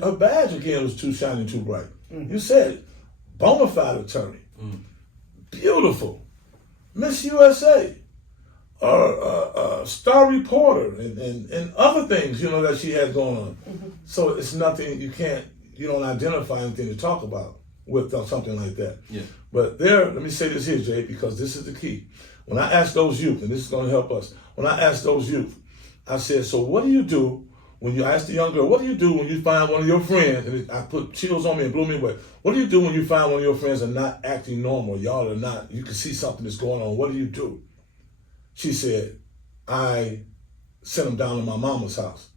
Her badge, again, was too shiny, too bright. You said it. Bona fide attorney. Beautiful. Miss USA. Star reporter and other things, that she has going on. So it's nothing, you don't identify anything to talk about with something like that. Yeah. But let me say this here, Jay, because this is the key. when I asked those youth, and this is going to help us, when I asked those youth, I said, so what do you do when you ask the young girl, what do you do when you find one of your friends, and I put chills on me and blew me away, what do you do when you find one of your friends are not acting normal, y'all are not, you can see something that's going on, what do you do? She said, I sent them down to my mama's house.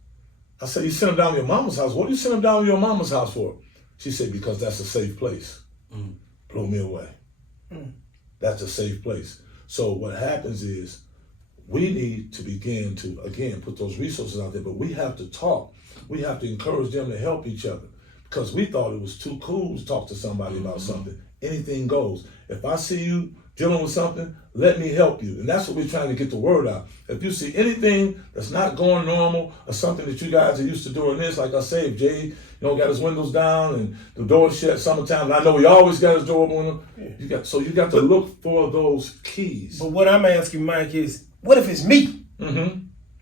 I said, you sent them down to your mama's house? What do you send them down to your mama's house for? She said, because that's a safe place. Blew me away. That's a safe place. So what happens is we need to begin to, again, put those resources out there, but we have to talk. We have to encourage them to help each other because we thought it was too cool to talk to somebody about something. Anything goes. If I see you dealing with something, let me help you. And that's what we're trying to get the word out. If you see anything that's not going normal or something that you guys are used to doing this, like I say, if Jay, got his windows down and the door shut summertime, and I know he always got his door open, you got to look for those keys. But what I'm asking, Mike, is what if it's me?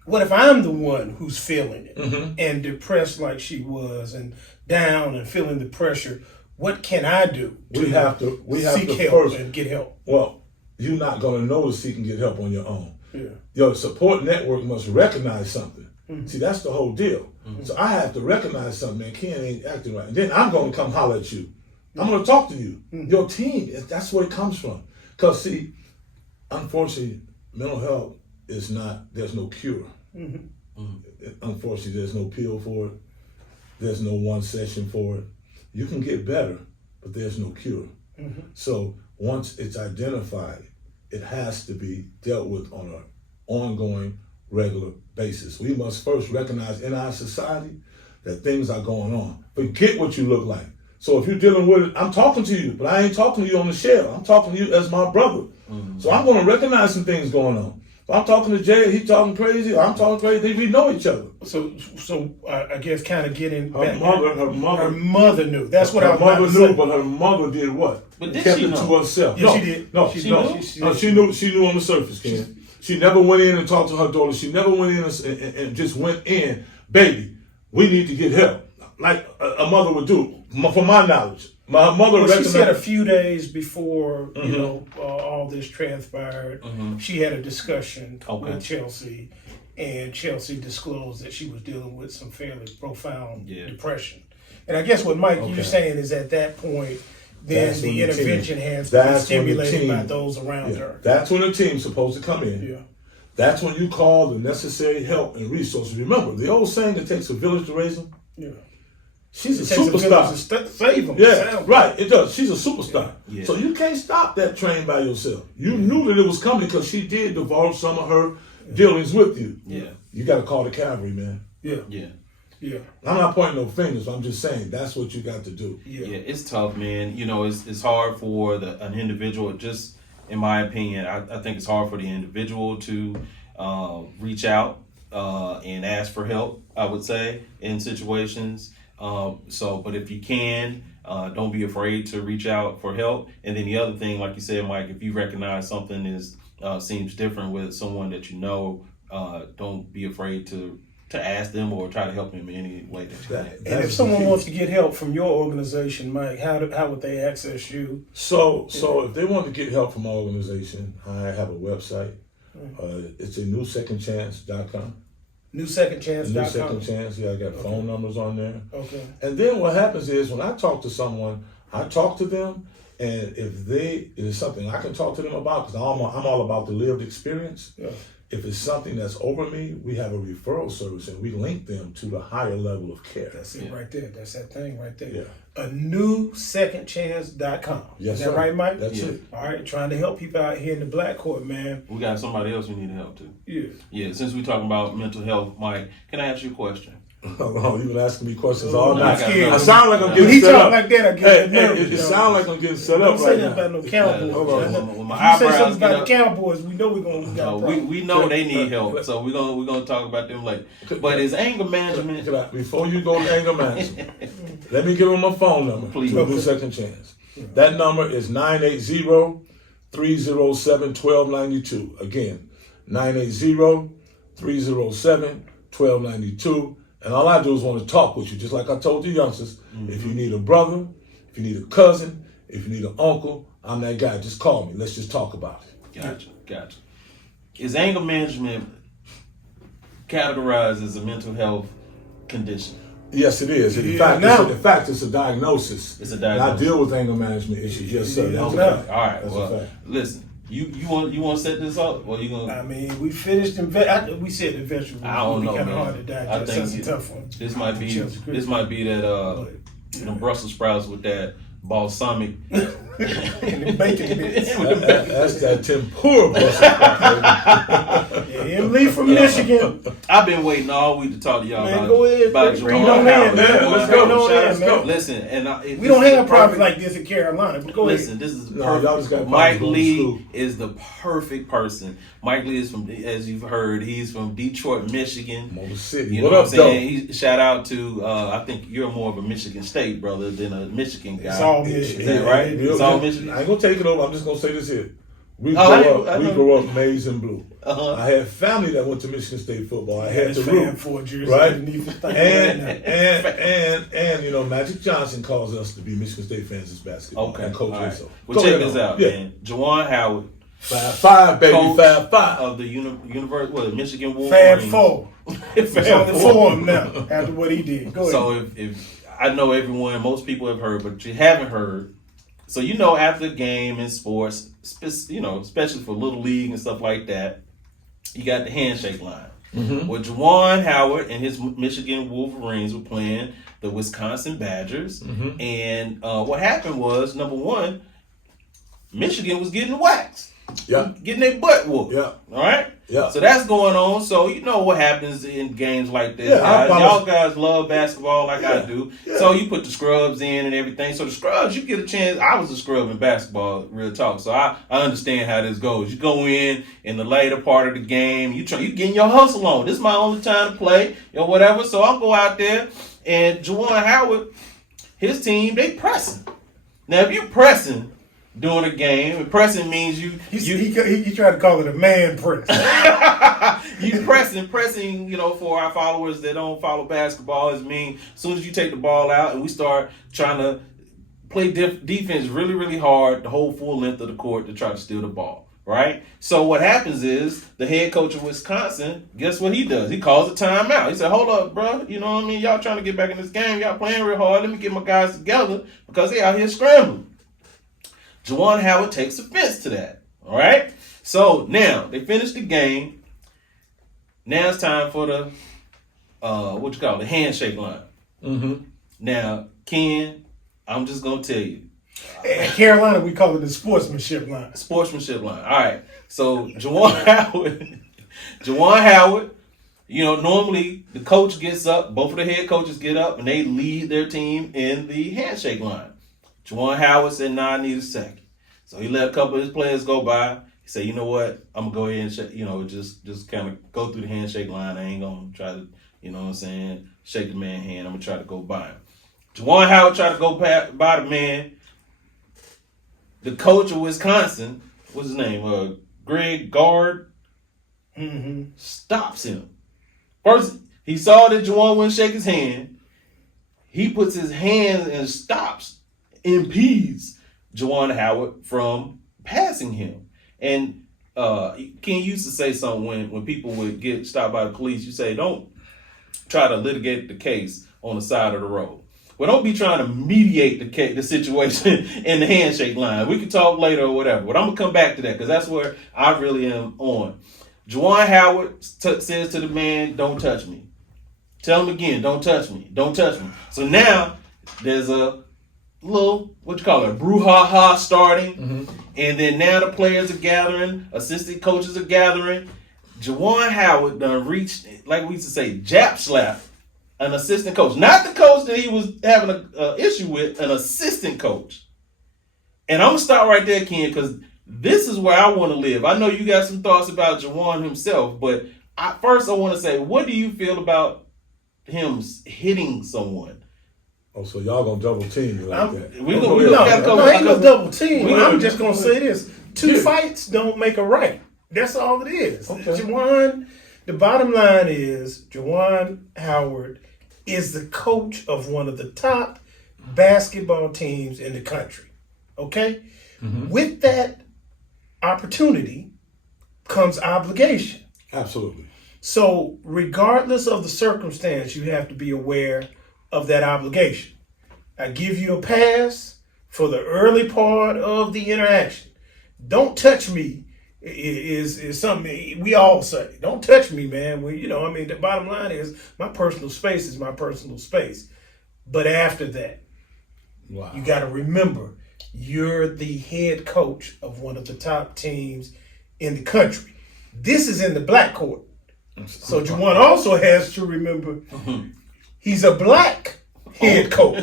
What if I'm the one who's feeling it and depressed like she was and down and feeling the pressure? What can I do? We have to seek help first, and get help. Well, you're not going to know to seek and get help on your own. Yeah. Your support network must recognize something. See, that's the whole deal. So I have to recognize something, man. Ken ain't acting right. And then I'm going to come holler at you. I'm going to talk to you. Your team, that's where it comes from. Because, see, unfortunately, mental health is not, there's no cure. Unfortunately, there's no pill for it. There's no one session for it. You can get better, but there's no cure. So once it's identified, it has to be dealt with on an ongoing, regular basis. We must first recognize in our society that things are going on. Forget what you look like. So if you're dealing with it, I'm talking to you, but I ain't talking to you on the shell. I'm talking to you as my brother. So I'm going to recognize some things going on. If I'm talking to Jay, he's talking crazy, or I'm talking crazy, we know each other. So I guess kind of getting Her mother knew. That's what I was about to say. Her mother knew, but her mother did what? But did kept she it know? to herself. Yeah, No, she did. No, She knew. She knew on the surface, Ken. She never went in and talked to her daughter. She never went in and just went in, baby, we need to get help. Like a mother would do, from my knowledge. My mother recognized. She said a few days before all this transpired, she had a discussion with Chelsea, and Chelsea disclosed that she was dealing with some fairly profound depression. And I guess what Mike you're saying is at that point, then the intervention has to be stimulated by those around her. That's when the team's supposed to come in. Yeah. That's when you call the necessary help and resources. Remember, the old saying, it takes a village to raise them. Yeah. She's a It takes superstar. a village to save them. Yeah, right. It does. She's a superstar. Yeah. So you can't stop that train by yourself. You knew that it was coming because she did divulge some of her dealings with you. Yeah. You got to call the cavalry, man. Yeah. Yeah. Yeah. I'm not pointing no fingers. I'm just saying that's what you got to do. Yeah, it's tough, man. It's hard for an individual. Just in my opinion, I think it's hard for the individual to reach out and ask for help. I would say in situations. But if you can, don't be afraid to reach out for help. And then the other thing, like you said, Mike, if you recognize something seems different with someone that you know, don't be afraid to ask them or try to help them in any way that you can. And if someone wants to get help from your organization, Mike, how would they access you? So if they want to get help from our organization, I have a website. It's a newsecondchance.com. Newsecondchance.com. New Second Chance. Yeah, I got phone numbers on there. Okay. And then what happens is when I talk to someone, I talk to them, and if it is something I can talk to them about, because I'm all about the lived experience. Yeah. If it's something that's over me, we have a referral service, and we link them to the higher level of care. That's it right there. That's that thing right there. Yeah. A newsecondchance.com. Yes, Is that sir. right, Mike? That's it. All right, trying to help people out here in the Black Court, man. We got somebody else we need help too. Yeah. Yeah, since we're talking about mental health, Mike, can I ask you a question? Oh, you've been asking me questions all night. I I sound like I'm When getting he set talk up. like that, I get nervous. It sounds like I'm getting set up Don't say right nothing now. about no Cowboys. Hold on. When my If you say eyebrows something get about up- the Cowboys, we know we're gonna got a problem. we know they need help, so we're gonna talk about them later. But is anger management? Before you go to anger management, let me give them a phone number. Please. To a New Second Chance. That number is 980-307-1292. Again, 980-307-1292. And all I do is want to talk with you, just like I told the youngsters. If you need a brother, if you need a cousin, if you need an uncle, I'm that guy. Just call me. Let's just talk about it. Gotcha. Is anger management categorized as a mental health condition? Yes, it is. In fact, it's a diagnosis. It's a diagnosis. And I deal with anger management issues. Yes, sir. That's okay. a fact. All right. That's well, a fact. Listen. You want to set this up, or you gonna? I mean, we finished we said the vegetables. I don't know, kind man. of hard to digest. I think That's a tough one. This might be that Brussels sprouts with that balsamic and the bacon bits. That's that tempura Brussels sprout. Emily from Michigan. I've been waiting all week to talk to y'all about. Go ahead. About Juwan Howard. Let's go. Listen, and we don't have problems like this in Carolina. But go listen, ahead. this is y'all just got Mike Lee is the perfect person. Mike Lee is from, as you've heard, he's from Detroit, Michigan. Motor City. You know what I'm saying? Shout out to I think you're more of a Michigan State brother than a Michigan guy. It's all Michigan. Is that right? It's all Michigan. I ain't gonna take it over. I'm just gonna say this here. We grew up maize and blue. I had family that went to Michigan State football. I had to root, right? And you know, Magic Johnson caused us to be Michigan State fans as basketball. Okay, and Coach right. so. Well, check this out, man. Juwan Howard, 5'5", baby, 5'5" of the University, Michigan Fab Wolverines. Four. It's only 4 of them now after what he did. Go ahead. So if I know most people have heard, but you haven't heard. So you know, after the game in sports, you know, especially for Little League and stuff like that, you got the handshake line. Mm-hmm. Well, Juwan Howard and his Michigan Wolverines were playing the Wisconsin Badgers. Mm-hmm. And what happened was, number one, Michigan was getting waxed. Yeah. Getting their butt whooped. Yeah. All right? Yeah. So that's going on. So you know what happens in games like this. Yeah, y'all guys love basketball like I do. Yeah. So you put the scrubs in and everything. So the scrubs, you get a chance. I was a scrub in basketball, real talk. So I understand how this goes. You go in the later part of the game. You getting your hustle on. This is my only time to play or whatever. So I'll go out there, and Juwan Howard, his team, they pressing. Now if you're pressing during a game, and pressing means he tried to call it a man press. You pressing, you know, for our followers that don't follow basketball, is mean as soon as you take the ball out and we start trying to play defense really, really hard, the whole full length of the court to try to steal the ball, right? So what happens is the head coach of Wisconsin, guess what he does? He calls a timeout. He said, hold up, bro. You know what I mean? Y'all trying to get back in this game. Y'all playing real hard. Let me get my guys together because they out here scrambling. Juwan Howard takes offense to that. All right? So now they finish the game. Now it's time for the the handshake line. Mm-hmm. Now, Ken, I'm just gonna tell you. In Carolina, we call it the sportsmanship line. Sportsmanship line. All right. So Juwan Howard, you know, normally the coach gets up, both of the head coaches get up, and they lead their team in the handshake line. Juwan Howard said, I need a second. So he let a couple of his players go by. He said, you know what? I'm going to go ahead and, just kind of go through the handshake line. I ain't going to try to, you know what I'm saying, shake the man's hand. I'm going to try to go by him. Juwan Howard tried to go by the man. The coach of Wisconsin, what's his name? Greg Gard, stops him. First, he saw that Juwan wouldn't shake his hand. He puts his hand and impedes Juwan Howard from passing him. And Ken used to say something when people would get stopped by the police. You say, don't try to litigate the case on the side of the road. Well, don't be trying to mediate the situation in the handshake line. We can talk later or whatever. But I'm going to come back to that because that's where I really am on. Juwan Howard says to the man, don't touch me. Tell him again, don't touch me. Don't touch me. So now there's a little, brouhaha starting. Mm-hmm. And then now the players are gathering, assistant coaches are gathering. Juwan Howard done reached, like we used to say, jab slap an assistant coach. Not the coach that he was having an issue with, an assistant coach. And I'm going to stop right there, Ken, because this is where I want to live. I know you got some thoughts about Juwan himself, but first I want to say, what do you feel about him hitting someone? Oh, so y'all gonna double team me like that? We ain't gonna double team. I'm just gonna say this: two fights don't make a right. That's all it is. Okay. Juwan, the bottom line is Juwan Howard is the coach of one of the top basketball teams in the country. Okay, with that, opportunity comes obligation. Absolutely. So regardless of the circumstance, you have to be aware of that obligation. I give you a pass for the early part of the interaction. Don't touch me is something we all say. Don't touch me, man. Well, the bottom line is my personal space is my personal space. But after that, Wow. you got to remember, you're the head coach of one of the top teams in the country. This is in the black court. So Juwan also has to remember he's a black head coach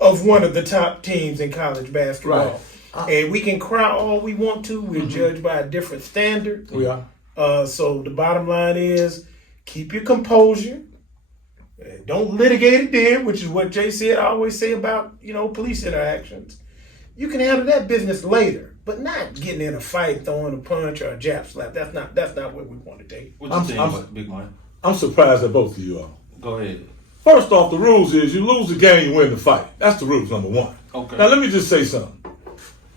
of one of the top teams in college basketball. Right. And we can cry all we want to. We're judged by a different standard. We are. So the bottom line is keep your composure. Don't litigate it then, which is what Jay said. I always say about, police interactions. You can handle that business later, but not getting in a fight, throwing a punch or a jab slap. That's not what we want to take. What you think, Big Mike? I'm surprised at both of you all. Go ahead. First off, the rules is you lose the game, you win the fight. That's the rules, number one. Okay. Now, let me just say something.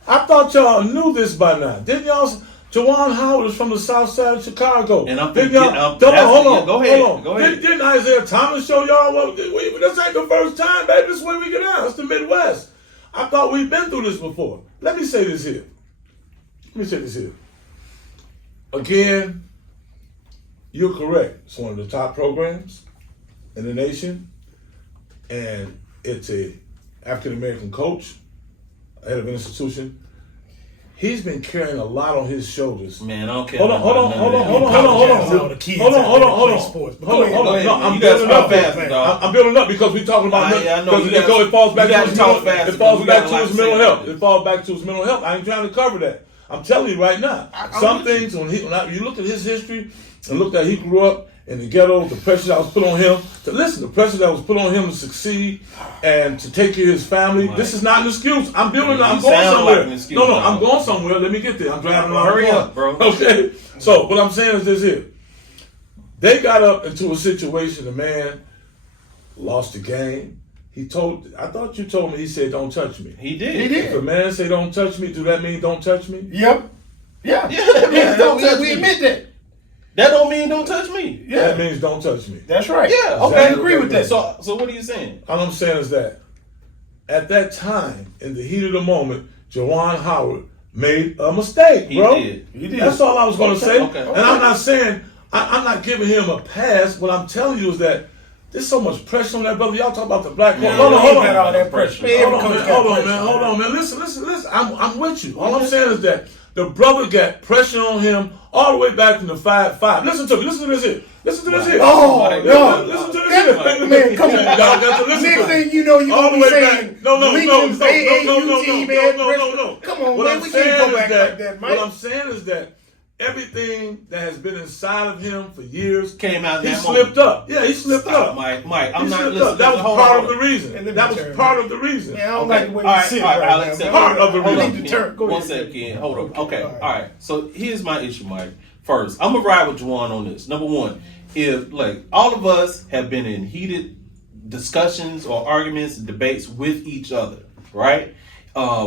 I thought y'all knew this by now. Didn't y'all? Juwan Howard is from the south side of Chicago. And I'm Didn't thinking, y'all? Hold on. go ahead. Hold on. Go ahead. Didn't Isaiah Thomas show y'all what? This ain't the first time, baby. This is where we get out. It's the Midwest. I thought we'd been through this before. Let me say this here. Again, you're correct. It's one of the top programs in the nation, and it's a African American coach, head of an institution. He's been carrying a lot on his shoulders. Man, I don't care. Hold on. All the kids out there that play sports. But go ahead. No, I'm You gotta building up. start fast, dog. I'm building up because we're talking about I know. because it falls back You to gotta his talk mental. fast It because falls we back got a to lot his to mental say health. about this. It falls back to his mental health. I ain't trying to cover that. I'm telling you right now. Some things when you look at his history and look at he grew up in the ghetto, the pressure that was put on him. The pressure that was put on him to succeed and to take care of his family. Right. This is not an excuse. I'm building. I'm You going sound somewhere. like an excuse, No, dog. I'm going somewhere. Let me get there. I'm driving along. Hurry up, bro. Okay. So what I'm saying is this here. They got up into a situation. The man lost the game. I thought you told me. He said, "Don't touch me." He did. If a man say, "Don't touch me," do that mean don't touch me? Yep. Yeah. that means don't touch we me. admit that. That don't mean don't touch me. Yeah. That means don't touch me. That's right. Yeah, I okay. agree with that. So what are you saying? All I'm saying is that at that time, in the heat of the moment, Juwan Howard made a mistake, bro. He did. That's all I was going to say. Okay. And I'm not saying, I'm not giving him a pass. What I'm telling you is that there's so much pressure on that brother. Y'all talk about the black Man, man. Hold on. Got all that pressure. Hold on, man. Listen. I'm with you. All I'm saying is that the brother got pressure on him all the way back from the 5-5. Listen to me. Listen to this here. Oh, no. Listen to this here. Man, come on. Y'all got to listen to Next me. thing you know, you're All going the to way be back. saying No. Lincoln's AAUT, man. No. Come on, What man. I'm We saying can't go is back like that, Mike. What I'm saying is that everything that has been inside of him for years Came out in he that slipped moment. up. Yeah, he slipped Stop, up. Mike, He I'm not slipped listening. up. That was Hold part on. of the reason. That was part of the reason. Man, I don't Okay. like the way All you right, sit all right, right Alex, now. part of the I reason. need to turn. Go One ahead. second, Ken. Hold up. Okay. All right. All right. So here's my issue, Mike. First, I'm gonna ride with Juwan on this. Number one, if like all of us have been in heated discussions or arguments and debates with each other, right?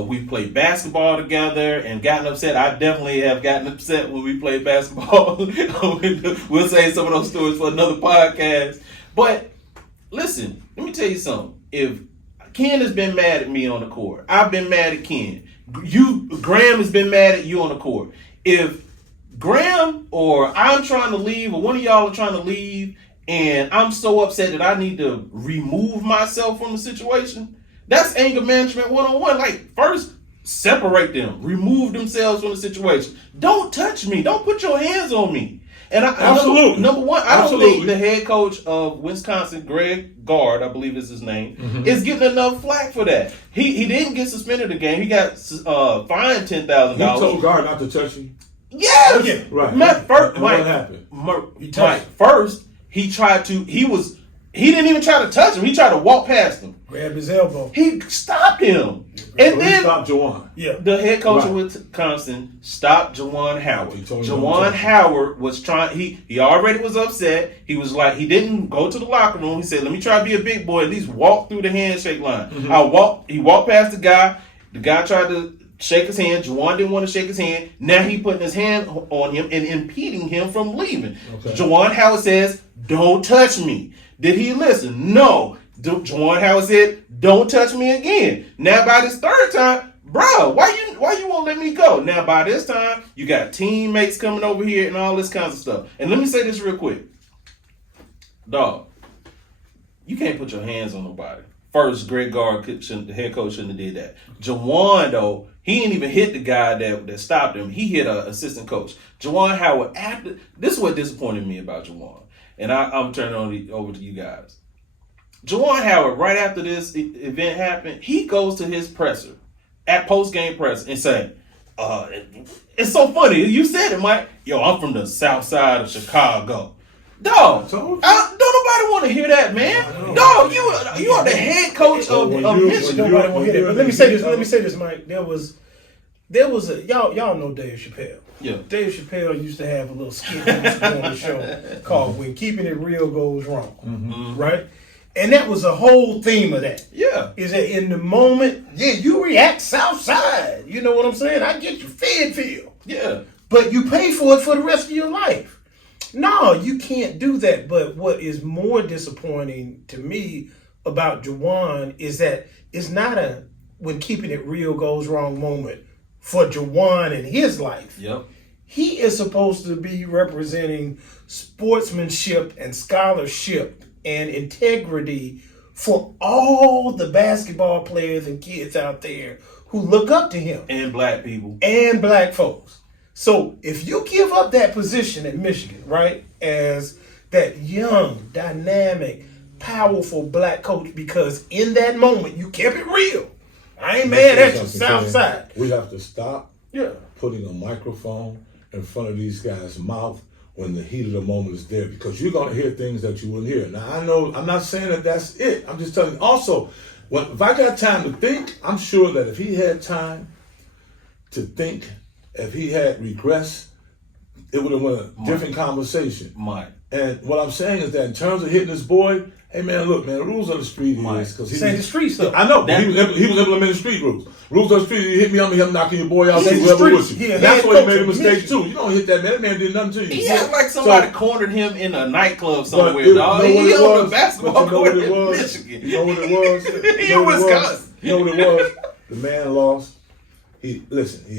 We've played basketball together and gotten upset. I definitely have gotten upset when we played basketball. We'll save some of those stories for another podcast. But listen, let me tell you something. If Ken has been mad at me on the court, I've been mad at Ken. Graham has been mad at you on the court. If Graham or I'm trying to leave or one of y'all are trying to leave and I'm so upset that I need to remove myself from the situation, that's anger management 101. Like, first, separate them. Remove themselves from the situation. Don't touch me. Don't put your hands on me. And Absolutely. Number one, I don't Absolutely. think the head coach of Wisconsin, Greg Gard, I believe is his name, is getting enough flack for that. He didn't get suspended the game. He got fined $10,000. He told guard not to touch you. Yes. Oh, yeah. Right. First, And what happened? First, he didn't even try to touch him. He tried to walk past him. Grab his elbow. He stopped him. So And he then stopped Juwan. Yeah. the head coach of Right. Wisconsin stopped Juwan Howard. He told him Juwan don't touch Howard was trying, he already was upset. He was like, he didn't go to the locker room. He said, let me try to be a big boy, at least walk through the handshake line. Mm-hmm. He walked past the guy. The guy tried shake his hand. Juwan didn't want to shake his hand. Now he putting his hand on him and impeding him from leaving. Okay. Juwan Howard says, "Don't touch me." Did he listen? No. Juwan Howard said, "Don't touch me again." Now by this third time, bro, why you won't let me go? Now by this time, you got teammates coming over here and all this kinds of stuff. And let me say this real quick. Dog, you can't put your hands on nobody. First, Greg Gard, the head coach, shouldn't have did that. Juwan, though, he didn't even hit the guy that stopped him. He hit an assistant coach. Juwan Howard, this is what disappointed me about Juwan. And I'm turning over to you guys. Juwan Howard, right after this event happened, he goes to his presser at post-game press and say, it's so funny. You said it, Mike. Yo, I'm from the south side of Chicago. Dog, don't nobody want to hear that, man. Dog, you are the head coach of Michigan. Nobody want to hear that. But let me say this, Mike. There was a y'all know Dave Chappelle. Yeah. Dave Chappelle used to have a little skit on the show called "When Keeping It Real Goes Wrong," right? And that was the whole theme of that. Yeah. Is that in the moment, you react south side. You know what I'm saying? I get you fed feel. Yeah. But you pay for it for the rest of your life. No, you can't do that. But what is more disappointing to me about Juwan is that it's not a when keeping it real goes wrong moment for Juwan in his life. Yep. He is supposed to be representing sportsmanship and scholarship and integrity for all the basketball players and kids out there who look up to him. And black people. And black folks. So if you give up that position at Michigan, right, as that young, dynamic, powerful black coach, because in that moment you kept it real. I ain't mad at you, Southside. We have to stop putting a microphone in front of these guys' mouth when the heat of the moment is there, because you're going to hear things that you wouldn't hear. Now, I know, I'm not saying that that's it. I'm just telling you. Also, if I got time to think, I'm sure that if he had time to think, if he had regress, it would have been a different conversation. And what I'm saying is that in terms of hitting this boy, hey man, look, man, the rules of the street is because saying the street stuff. I know, he was implementing street rules. Rules of the street, you hit me, I'm him knocking your boy out, whoever with you. That's why he made a mistake too. You don't hit that man. That man did nothing to you. He acted like somebody cornered him in a nightclub somewhere, dog. He on the basketball court in Michigan. You know what it was? He in Wisconsin. You know what it was? The man lost. He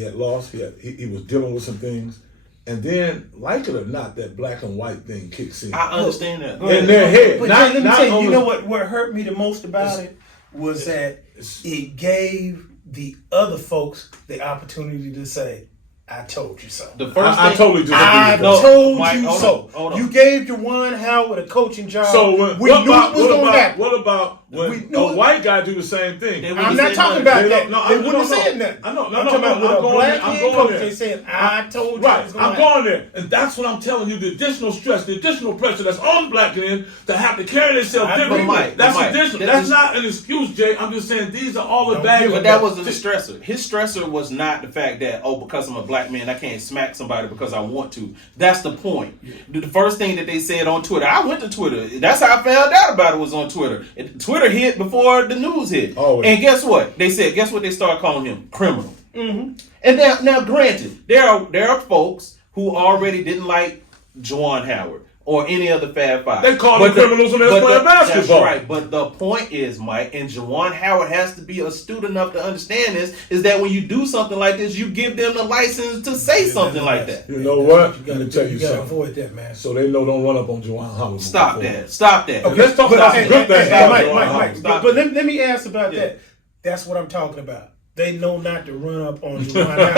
had lost. He was dealing with some things. And then, like it or not, that black and white thing kicks in. I understand that. In their head. But let me tell you, you know what hurt me the most about it was that it gave the other folks the opportunity to say, I told you so. The first I totally disagree. I told you so. Hold on. You gave Juwan Howard a coaching job. So we knew it was going to happen. What about when a white guy do the same thing? I'm not talking about that. They wouldn't have said that. I'm talking about with a black head coach. They said, I told you. Right, I'm going there. And that's what I'm telling you, the additional stress, the additional pressure that's on black men to have to carry themselves differently. That's additional. That's not an excuse, Jay. I'm just saying these are all the bags. But that wasn't the stressor. His stressor was not the fact that, because I'm a black man, I can't smack somebody because I want to. That's the point. The first thing that they said on Twitter, I went to Twitter. That's how I found out about it, was on Twitter. Twitter hit before the news hit. Always. And guess what? They said, guess what they started calling him? Criminal. Mm-hmm. And now granted, there are folks who already didn't like Juwan Howard or any other Fab Five. They call them criminals when they're playing basketball. That's right. But the point is, Mike, and Juwan Howard has to be astute enough to understand this, is that when you do something like this, you give them the license to say something like that. You know what? You gotta avoid that, man. So they know don't run up on Juwan Howard. Stop that. Okay, let's talk about some good things. Mike, but let me ask about that. That's what I'm talking about. They know not to run up on Juwan Howard.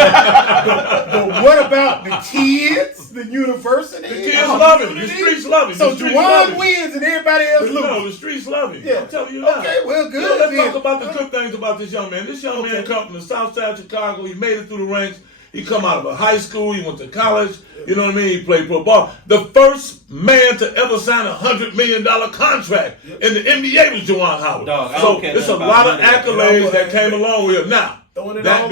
But what about the kids, the university? The kids love him. The streets love him. So Juwan wins and everybody else loses. No, the streets love him. Yeah. I'm telling you now. Okay, well, good. Let's talk about the good things about this young man. This young man come from the south side of Chicago. He made it through the ranks. He come out of a high school. He went to college. You know what I mean? He played pro ball. The first man to ever sign $100 million contract in the NBA was Juwan Howard. So it's a lot of accolades that came along with him. Now, that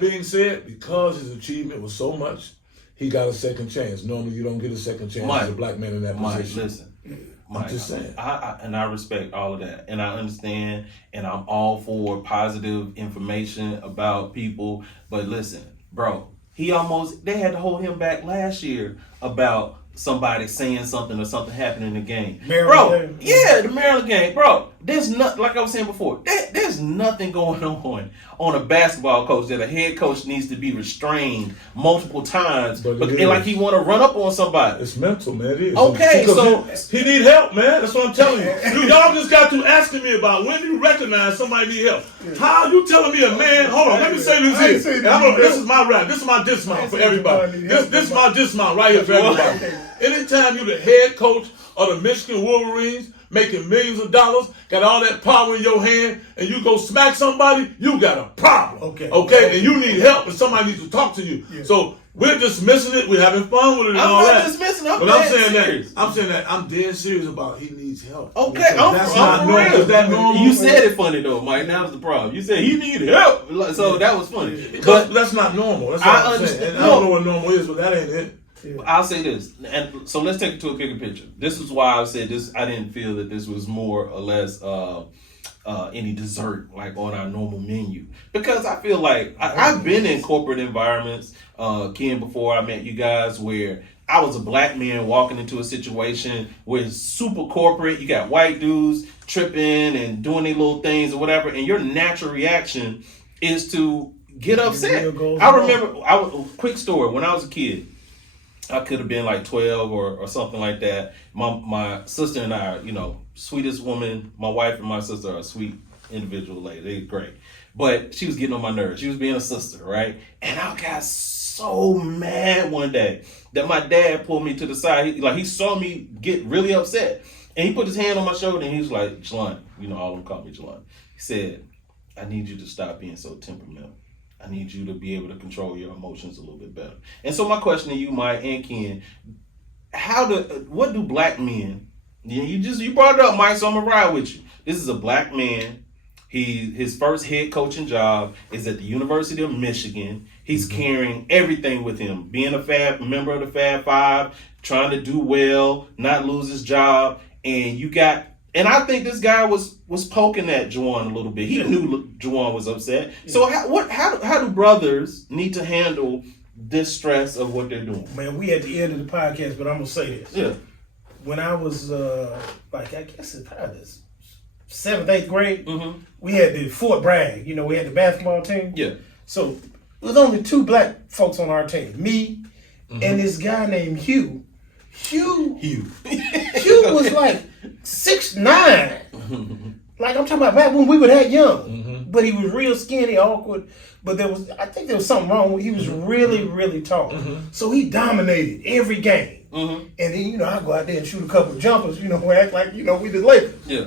being said, because his achievement was so much, he got a second chance. Normally, you don't get a second chance as a black man in that position. Listen, Mike, I'm just saying. I respect all of that, and I understand, and I'm all for positive information about people. But listen, bro, they had to hold him back last year about somebody saying something or something happening in the game. Maryland game. Yeah, the Maryland game, bro. There's not, like I was saying before, there's nothing going on a basketball coach that a head coach needs to be restrained multiple times, but like he want to run up on somebody. It's mental, man. It is. Okay, so he need help, man. That's what I'm telling you. Y'all just got to asking me about when you recognize somebody need help. How you telling me a man? Hold on, let me say this here. This is my rap. This is my dismount for everybody. This is my dismount right here for everybody. Anytime you the head coach of the Michigan Wolverines, making millions of dollars, got all that power in your hand, and you go smack somebody, you got a problem. Okay? And you need help, and somebody needs to talk to you. Yeah. So we're dismissing it, we're having fun with it and all that. I'm not dismissing it, but I'm saying that I'm dead serious about he needs help. Okay, that's not normal. Is that normal? You said it funny though, Mike. That was the problem. You said he need help. So that was funny. But that's not normal. That's what I'm saying. And I don't know what normal is, but that ain't it. Yeah. I'll say this, and so let's take it to a bigger picture. This is why I said this. I didn't feel that this was more or less any dessert like on our normal menu, because I feel like I've been in corporate environments, Ken, before I met you guys, where I was a black man walking into a situation where it's super corporate. You got white dudes tripping and doing their little things or whatever, and your natural reaction is to get upset. I remember, quick story, when I was a kid, I could have been like 12 or something like that. My sister and I are, sweetest woman. My wife and my sister are a sweet individual lady. They're great. But she was getting on my nerves. She was being a sister, right? And I got so mad one day that my dad pulled me to the side. He saw me get really upset. And he put his hand on my shoulder and he was like, Juwan, all of them call me Juwan. He said, I need you to stop being so temperamental. I need you to be able to control your emotions a little bit better. And so my question to you, Mike and Ken, what do black men, you brought it up, Mike, so I'm gonna ride with you. This is a black man. His first head coaching job is at the University of Michigan. He's carrying everything with him, being a member of the Fab Five, trying to do well, not lose his job. And I think this guy was poking at Juwan a little bit. He knew Juwan was upset. Yeah. So how do brothers need to handle this stress of what they're doing? Man, we at the end of the podcast, but I'm gonna say this. Yeah. When I was I guess it's probably 7th, 8th grade, we had the Fort Bragg. We had the basketball team. Yeah. So there was only 2 black folks on our team, me and this guy named Hugh. Hugh was like 6'9". Like I'm talking about back when we were that young. But he was real skinny, awkward. But I think there was something wrong with him. He was really, really tall. So he dominated every game. And then, I go out there and shoot a couple of jumpers, act like, we the Lakers. Yeah.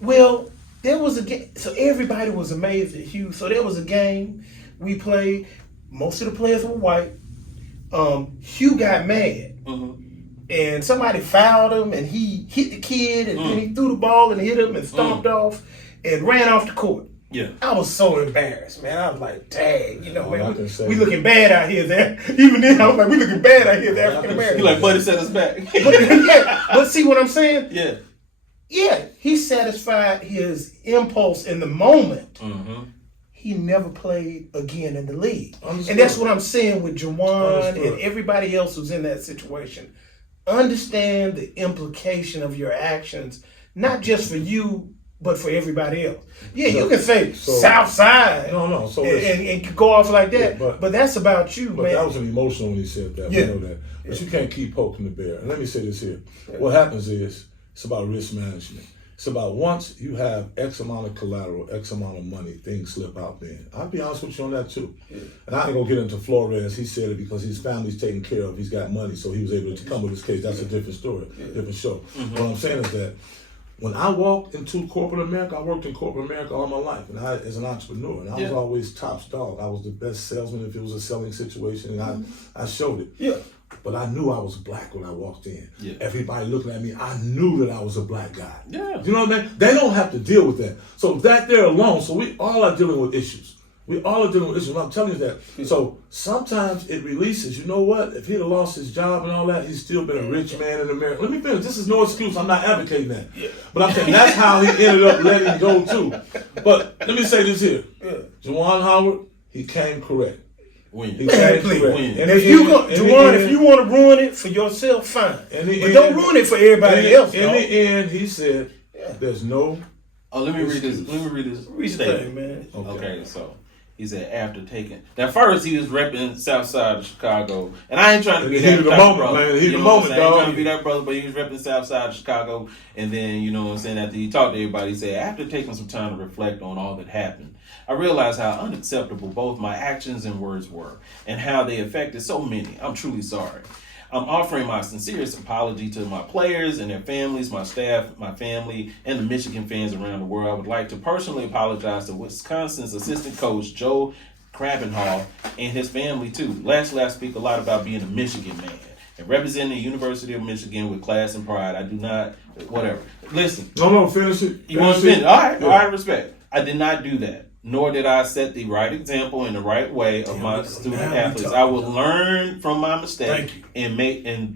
Well, there was a game. So everybody was amazed at Hugh. So there was a game we played. Most of the players were white. Hugh got mad. And somebody fouled him, and he hit the kid, and then he threw the ball and hit him and stomped off and ran off the court. Yeah, I was so embarrassed, man. I was like, dang, man, we looking bad out here there. Even then, I was like, we looking bad out here, the African Americans. You like, buddy set us back. but see what I'm saying? Yeah. Yeah, he satisfied his impulse in the moment. He never played again in the league. And that's what I'm saying with Juwan and everybody else who's in that situation. Understand the implication of your actions, not just for you, but for everybody else. Yeah, you can say South Side and go off like that, but that's about you, but man. That was an emotional when he said that. We know that. But you can't keep poking the bear. And let me say this here. What happens is, it's about risk management. It's about once you have X amount of collateral, X amount of money, things slip out then. I'll be honest with you on that too. And I ain't gonna get into Flores. He said it because his family's taken care of. He's got money, so he was able to come with his case. That's a different story, different show. What I'm saying is that when I walked into corporate America, I worked in corporate America all my life, and I, as an entrepreneur, and I was always top dog. I was the best salesman if it was a selling situation, and I showed it. Yeah. But I knew I was black when I walked in. Yeah. Everybody looking at me, I knew that I was a black guy. Yeah. You know what I mean? They don't have to deal with that. So that there alone, so we all are dealing with issues. We all are dealing with issues. I'm telling you that. So sometimes it releases. You know what? If he'd have lost his job and all that, he's still been a rich man in America. Let me finish. This is no excuse. I'm not advocating that. But I'm saying that's how he ended up letting go too. But let me say this here. Juwan Howard, he came correct. Win. He came correct. Win. And if you Juwan, if you want to ruin it for yourself, fine. But don't ruin it for everybody else. In the end, he said, "There's no." Oh, let me read this. Let me read this. Read the thing, man. Okay, so he said after taking. Now, first he was repping South Side of Chicago, and I ain't trying to be that Heat of the type of moment, brother. man. Heat of the You know what I'm moment, saying? I ain't dog. trying to be that brother, but he was repping South Side of Chicago, and then you know what I'm saying. After he talked to everybody, he said after taking some time to reflect on all that happened, I realized how unacceptable both my actions and words were, and how they affected so many. I'm truly sorry. I'm offering my sincerest apology to my players and their families, my staff, my family, and the Michigan fans around the world. I would like to personally apologize to Wisconsin's assistant coach, Joe Krabenhall, and his family, too. Lastly, I speak a lot about being a Michigan man and representing the University of Michigan with class and pride. I do not, whatever. Listen. No, finish it. You want to finish? All right, respect. I did not do that. Nor did I set the right example in the right way of my student athletes. I will learn from my mistake and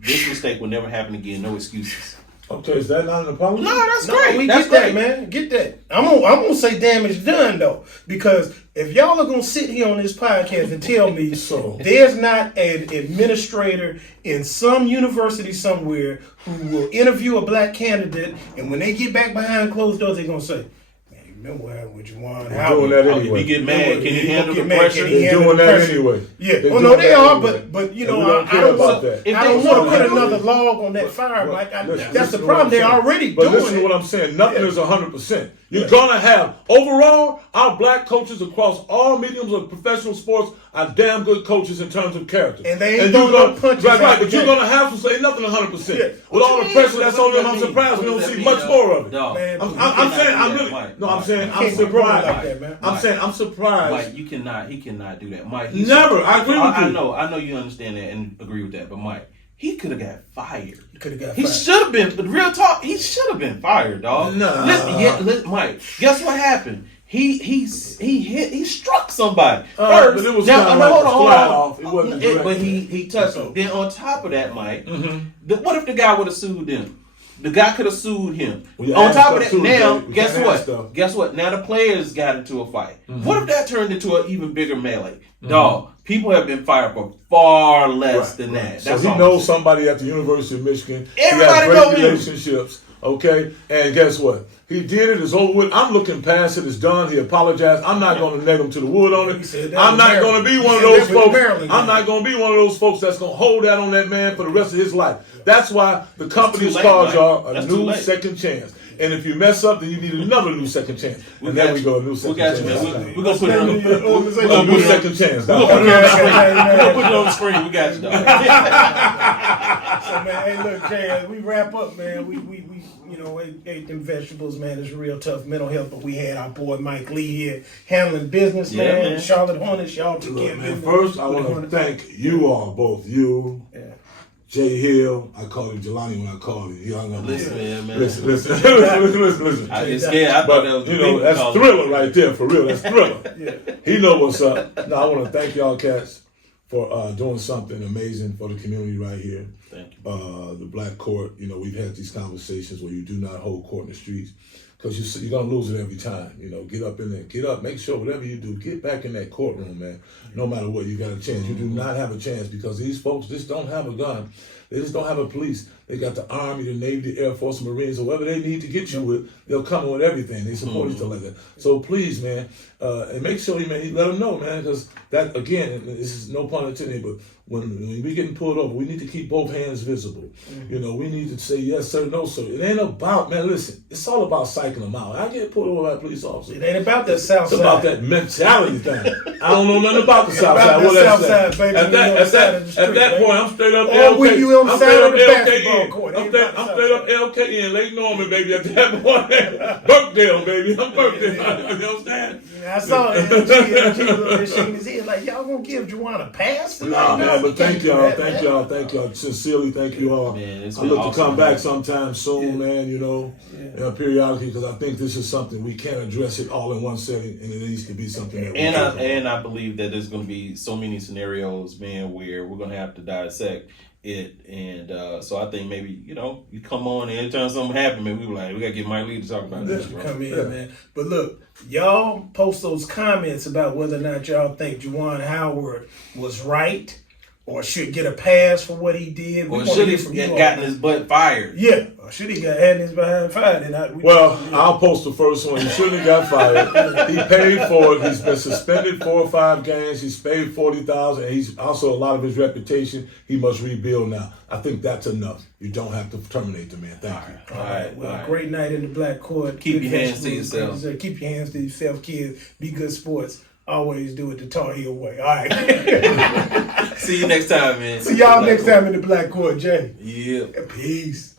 this mistake will never happen again. No excuses. Okay, is that not an apology? No, that's great. We That's get great. that, man. Get that. I'm gonna say damage done though, because if y'all are gonna sit here on this podcast and tell me there's not an administrator in some university somewhere who will interview a black candidate, and when they get back behind closed doors, they're gonna say, "Remember what happened with Juwan Howard?" Doing that anyway. If he get mad, can he handle the pressure? They're doing that anyway. Yeah. Oh no, they are. But you know, don't care about that. I don't want to put another log on that fire. Like that's the problem. They're already doing it. But listen to what I'm saying. Nothing is 100%. You're gonna have overall our black coaches across all mediums of professional sports are damn good coaches in terms of character. And they ain't throwing no punches. Right. But you're gonna have to say nothing 100%. Yeah. With all the pressure that's on them, I'm surprised we don't see much more of it. No, I'm saying I'm surprised. I'm saying I'm surprised. Mike, he cannot do that. Mike, Never. I agree with you. I know you understand that and agree with that, but Mike, he could have got fired. He should have been. Real talk. He should have been fired, dog. No. Listen, Mike. Guess what happened? He struck somebody But first. it was Now, hold on. It wasn't direct. But he touched him. Then on top of that, Mike, what if the guy would have sued them? The guy could have sued him. On top of that, now guess what? Guess what? Now the players got into a fight. What if that turned into an even bigger melee? Dog, people have been fired for far less than that. So he knows somebody at the University of Michigan. Everybody he has great know him. relationships. Okay, and guess what? He did it. It's over with. I'm looking past it. It's done. He apologized. I'm not going to neg him to the wood on it. I'm not going to be one of those folks. I'm not going to be one of those folks that's going to hold that on that man for the rest of his life. That's why the company's cards are a new second chance. And if you mess up, then you need another new second chance. And then we go a new second chance. We're going to put it on a new second chance. We're going to put it on the screen. We got you, dog. So man, hey, look, Jay, as we wrap up, man, we you know, ate them vegetables, man. It's real tough mental health, but we had our boy Mike Lee here handling business, man. Charlotte Hornets, y'all took care of business. First, I want to thank you all, both you, Jay Hill. I called him Jelani when I called him. He hung up. Listen. Listen. I get scared. I thought that was you know, that's Thriller right there, for real. That's Thriller. He know what's up. No, I want to thank y'all cats for doing something amazing for the community right here. Thank you. The Black Court, you know, we've had these conversations where you do not hold court in the streets because you're going to lose it every time. You know, get up in there. Get up. Make sure whatever you do, get back in that courtroom, man. No matter what, you got a chance. You do not have a chance because these folks just don't have a gun. They just don't have a police. They got the Army, the Navy, the Air Force, the Marines, or whatever they need to get you with. They'll come in with everything. They support each other like that. So please, man, and make sure you let them know, man, because that, again, this is no pun intended, but when we getting pulled over, we need to keep both hands visible. You know, we need to say yes, sir, no, sir. It ain't about, man, listen, it's all about psyching them out. I get pulled over by a police officer. It ain't about that South Side. It's about that mentality thing. I don't know nothing about the South Side. What that's baby. At that point, I'm straight up LK. when you on the side of the basketball court. I'm straight up LKN, Lake Norman, baby, at that point. Burkdale, baby. I'm Burkdale. You know what I'm saying? I saw it. She was shaking his head like, like, y'all gonna give Juwan a pass for No, that? man, we but can't thank do y'all, that, thank man. y'all, thank y'all. Sincerely, thank you all. Man, it's I been look to awesome, come back man. sometime soon, man, you know, periodically, because I think this is something we can't address it all in one setting, and it needs to be something that we And I believe that there's going to be so many scenarios, man, where we're going to have to dissect it, and so I think maybe you come on and anytime something happen, man, we got to get Mike Lee to talk about this, bro. Come in, man. But look, y'all post those comments about whether or not y'all think Juwan Howard was right or should get a pass for what he did. Or should he have gotten his butt fired? Yeah, or should he got had his behind fired? I'll post the first one. He shouldn't have got fired. He paid for it. He's been suspended 4 or 5 games. He's paid $40,000, and he's also a lot of his reputation. He must rebuild now. I think that's enough. You don't have to terminate the man. Thank you. All right. Well, great night in the black court. Keep Good your hands to vegetables. yourself. Keep your hands to yourself, kids. Be good sports. Always do it the Tar Heel way. All right. See you next time, man. See y'all next time in the black court, Jay. Yeah. Peace.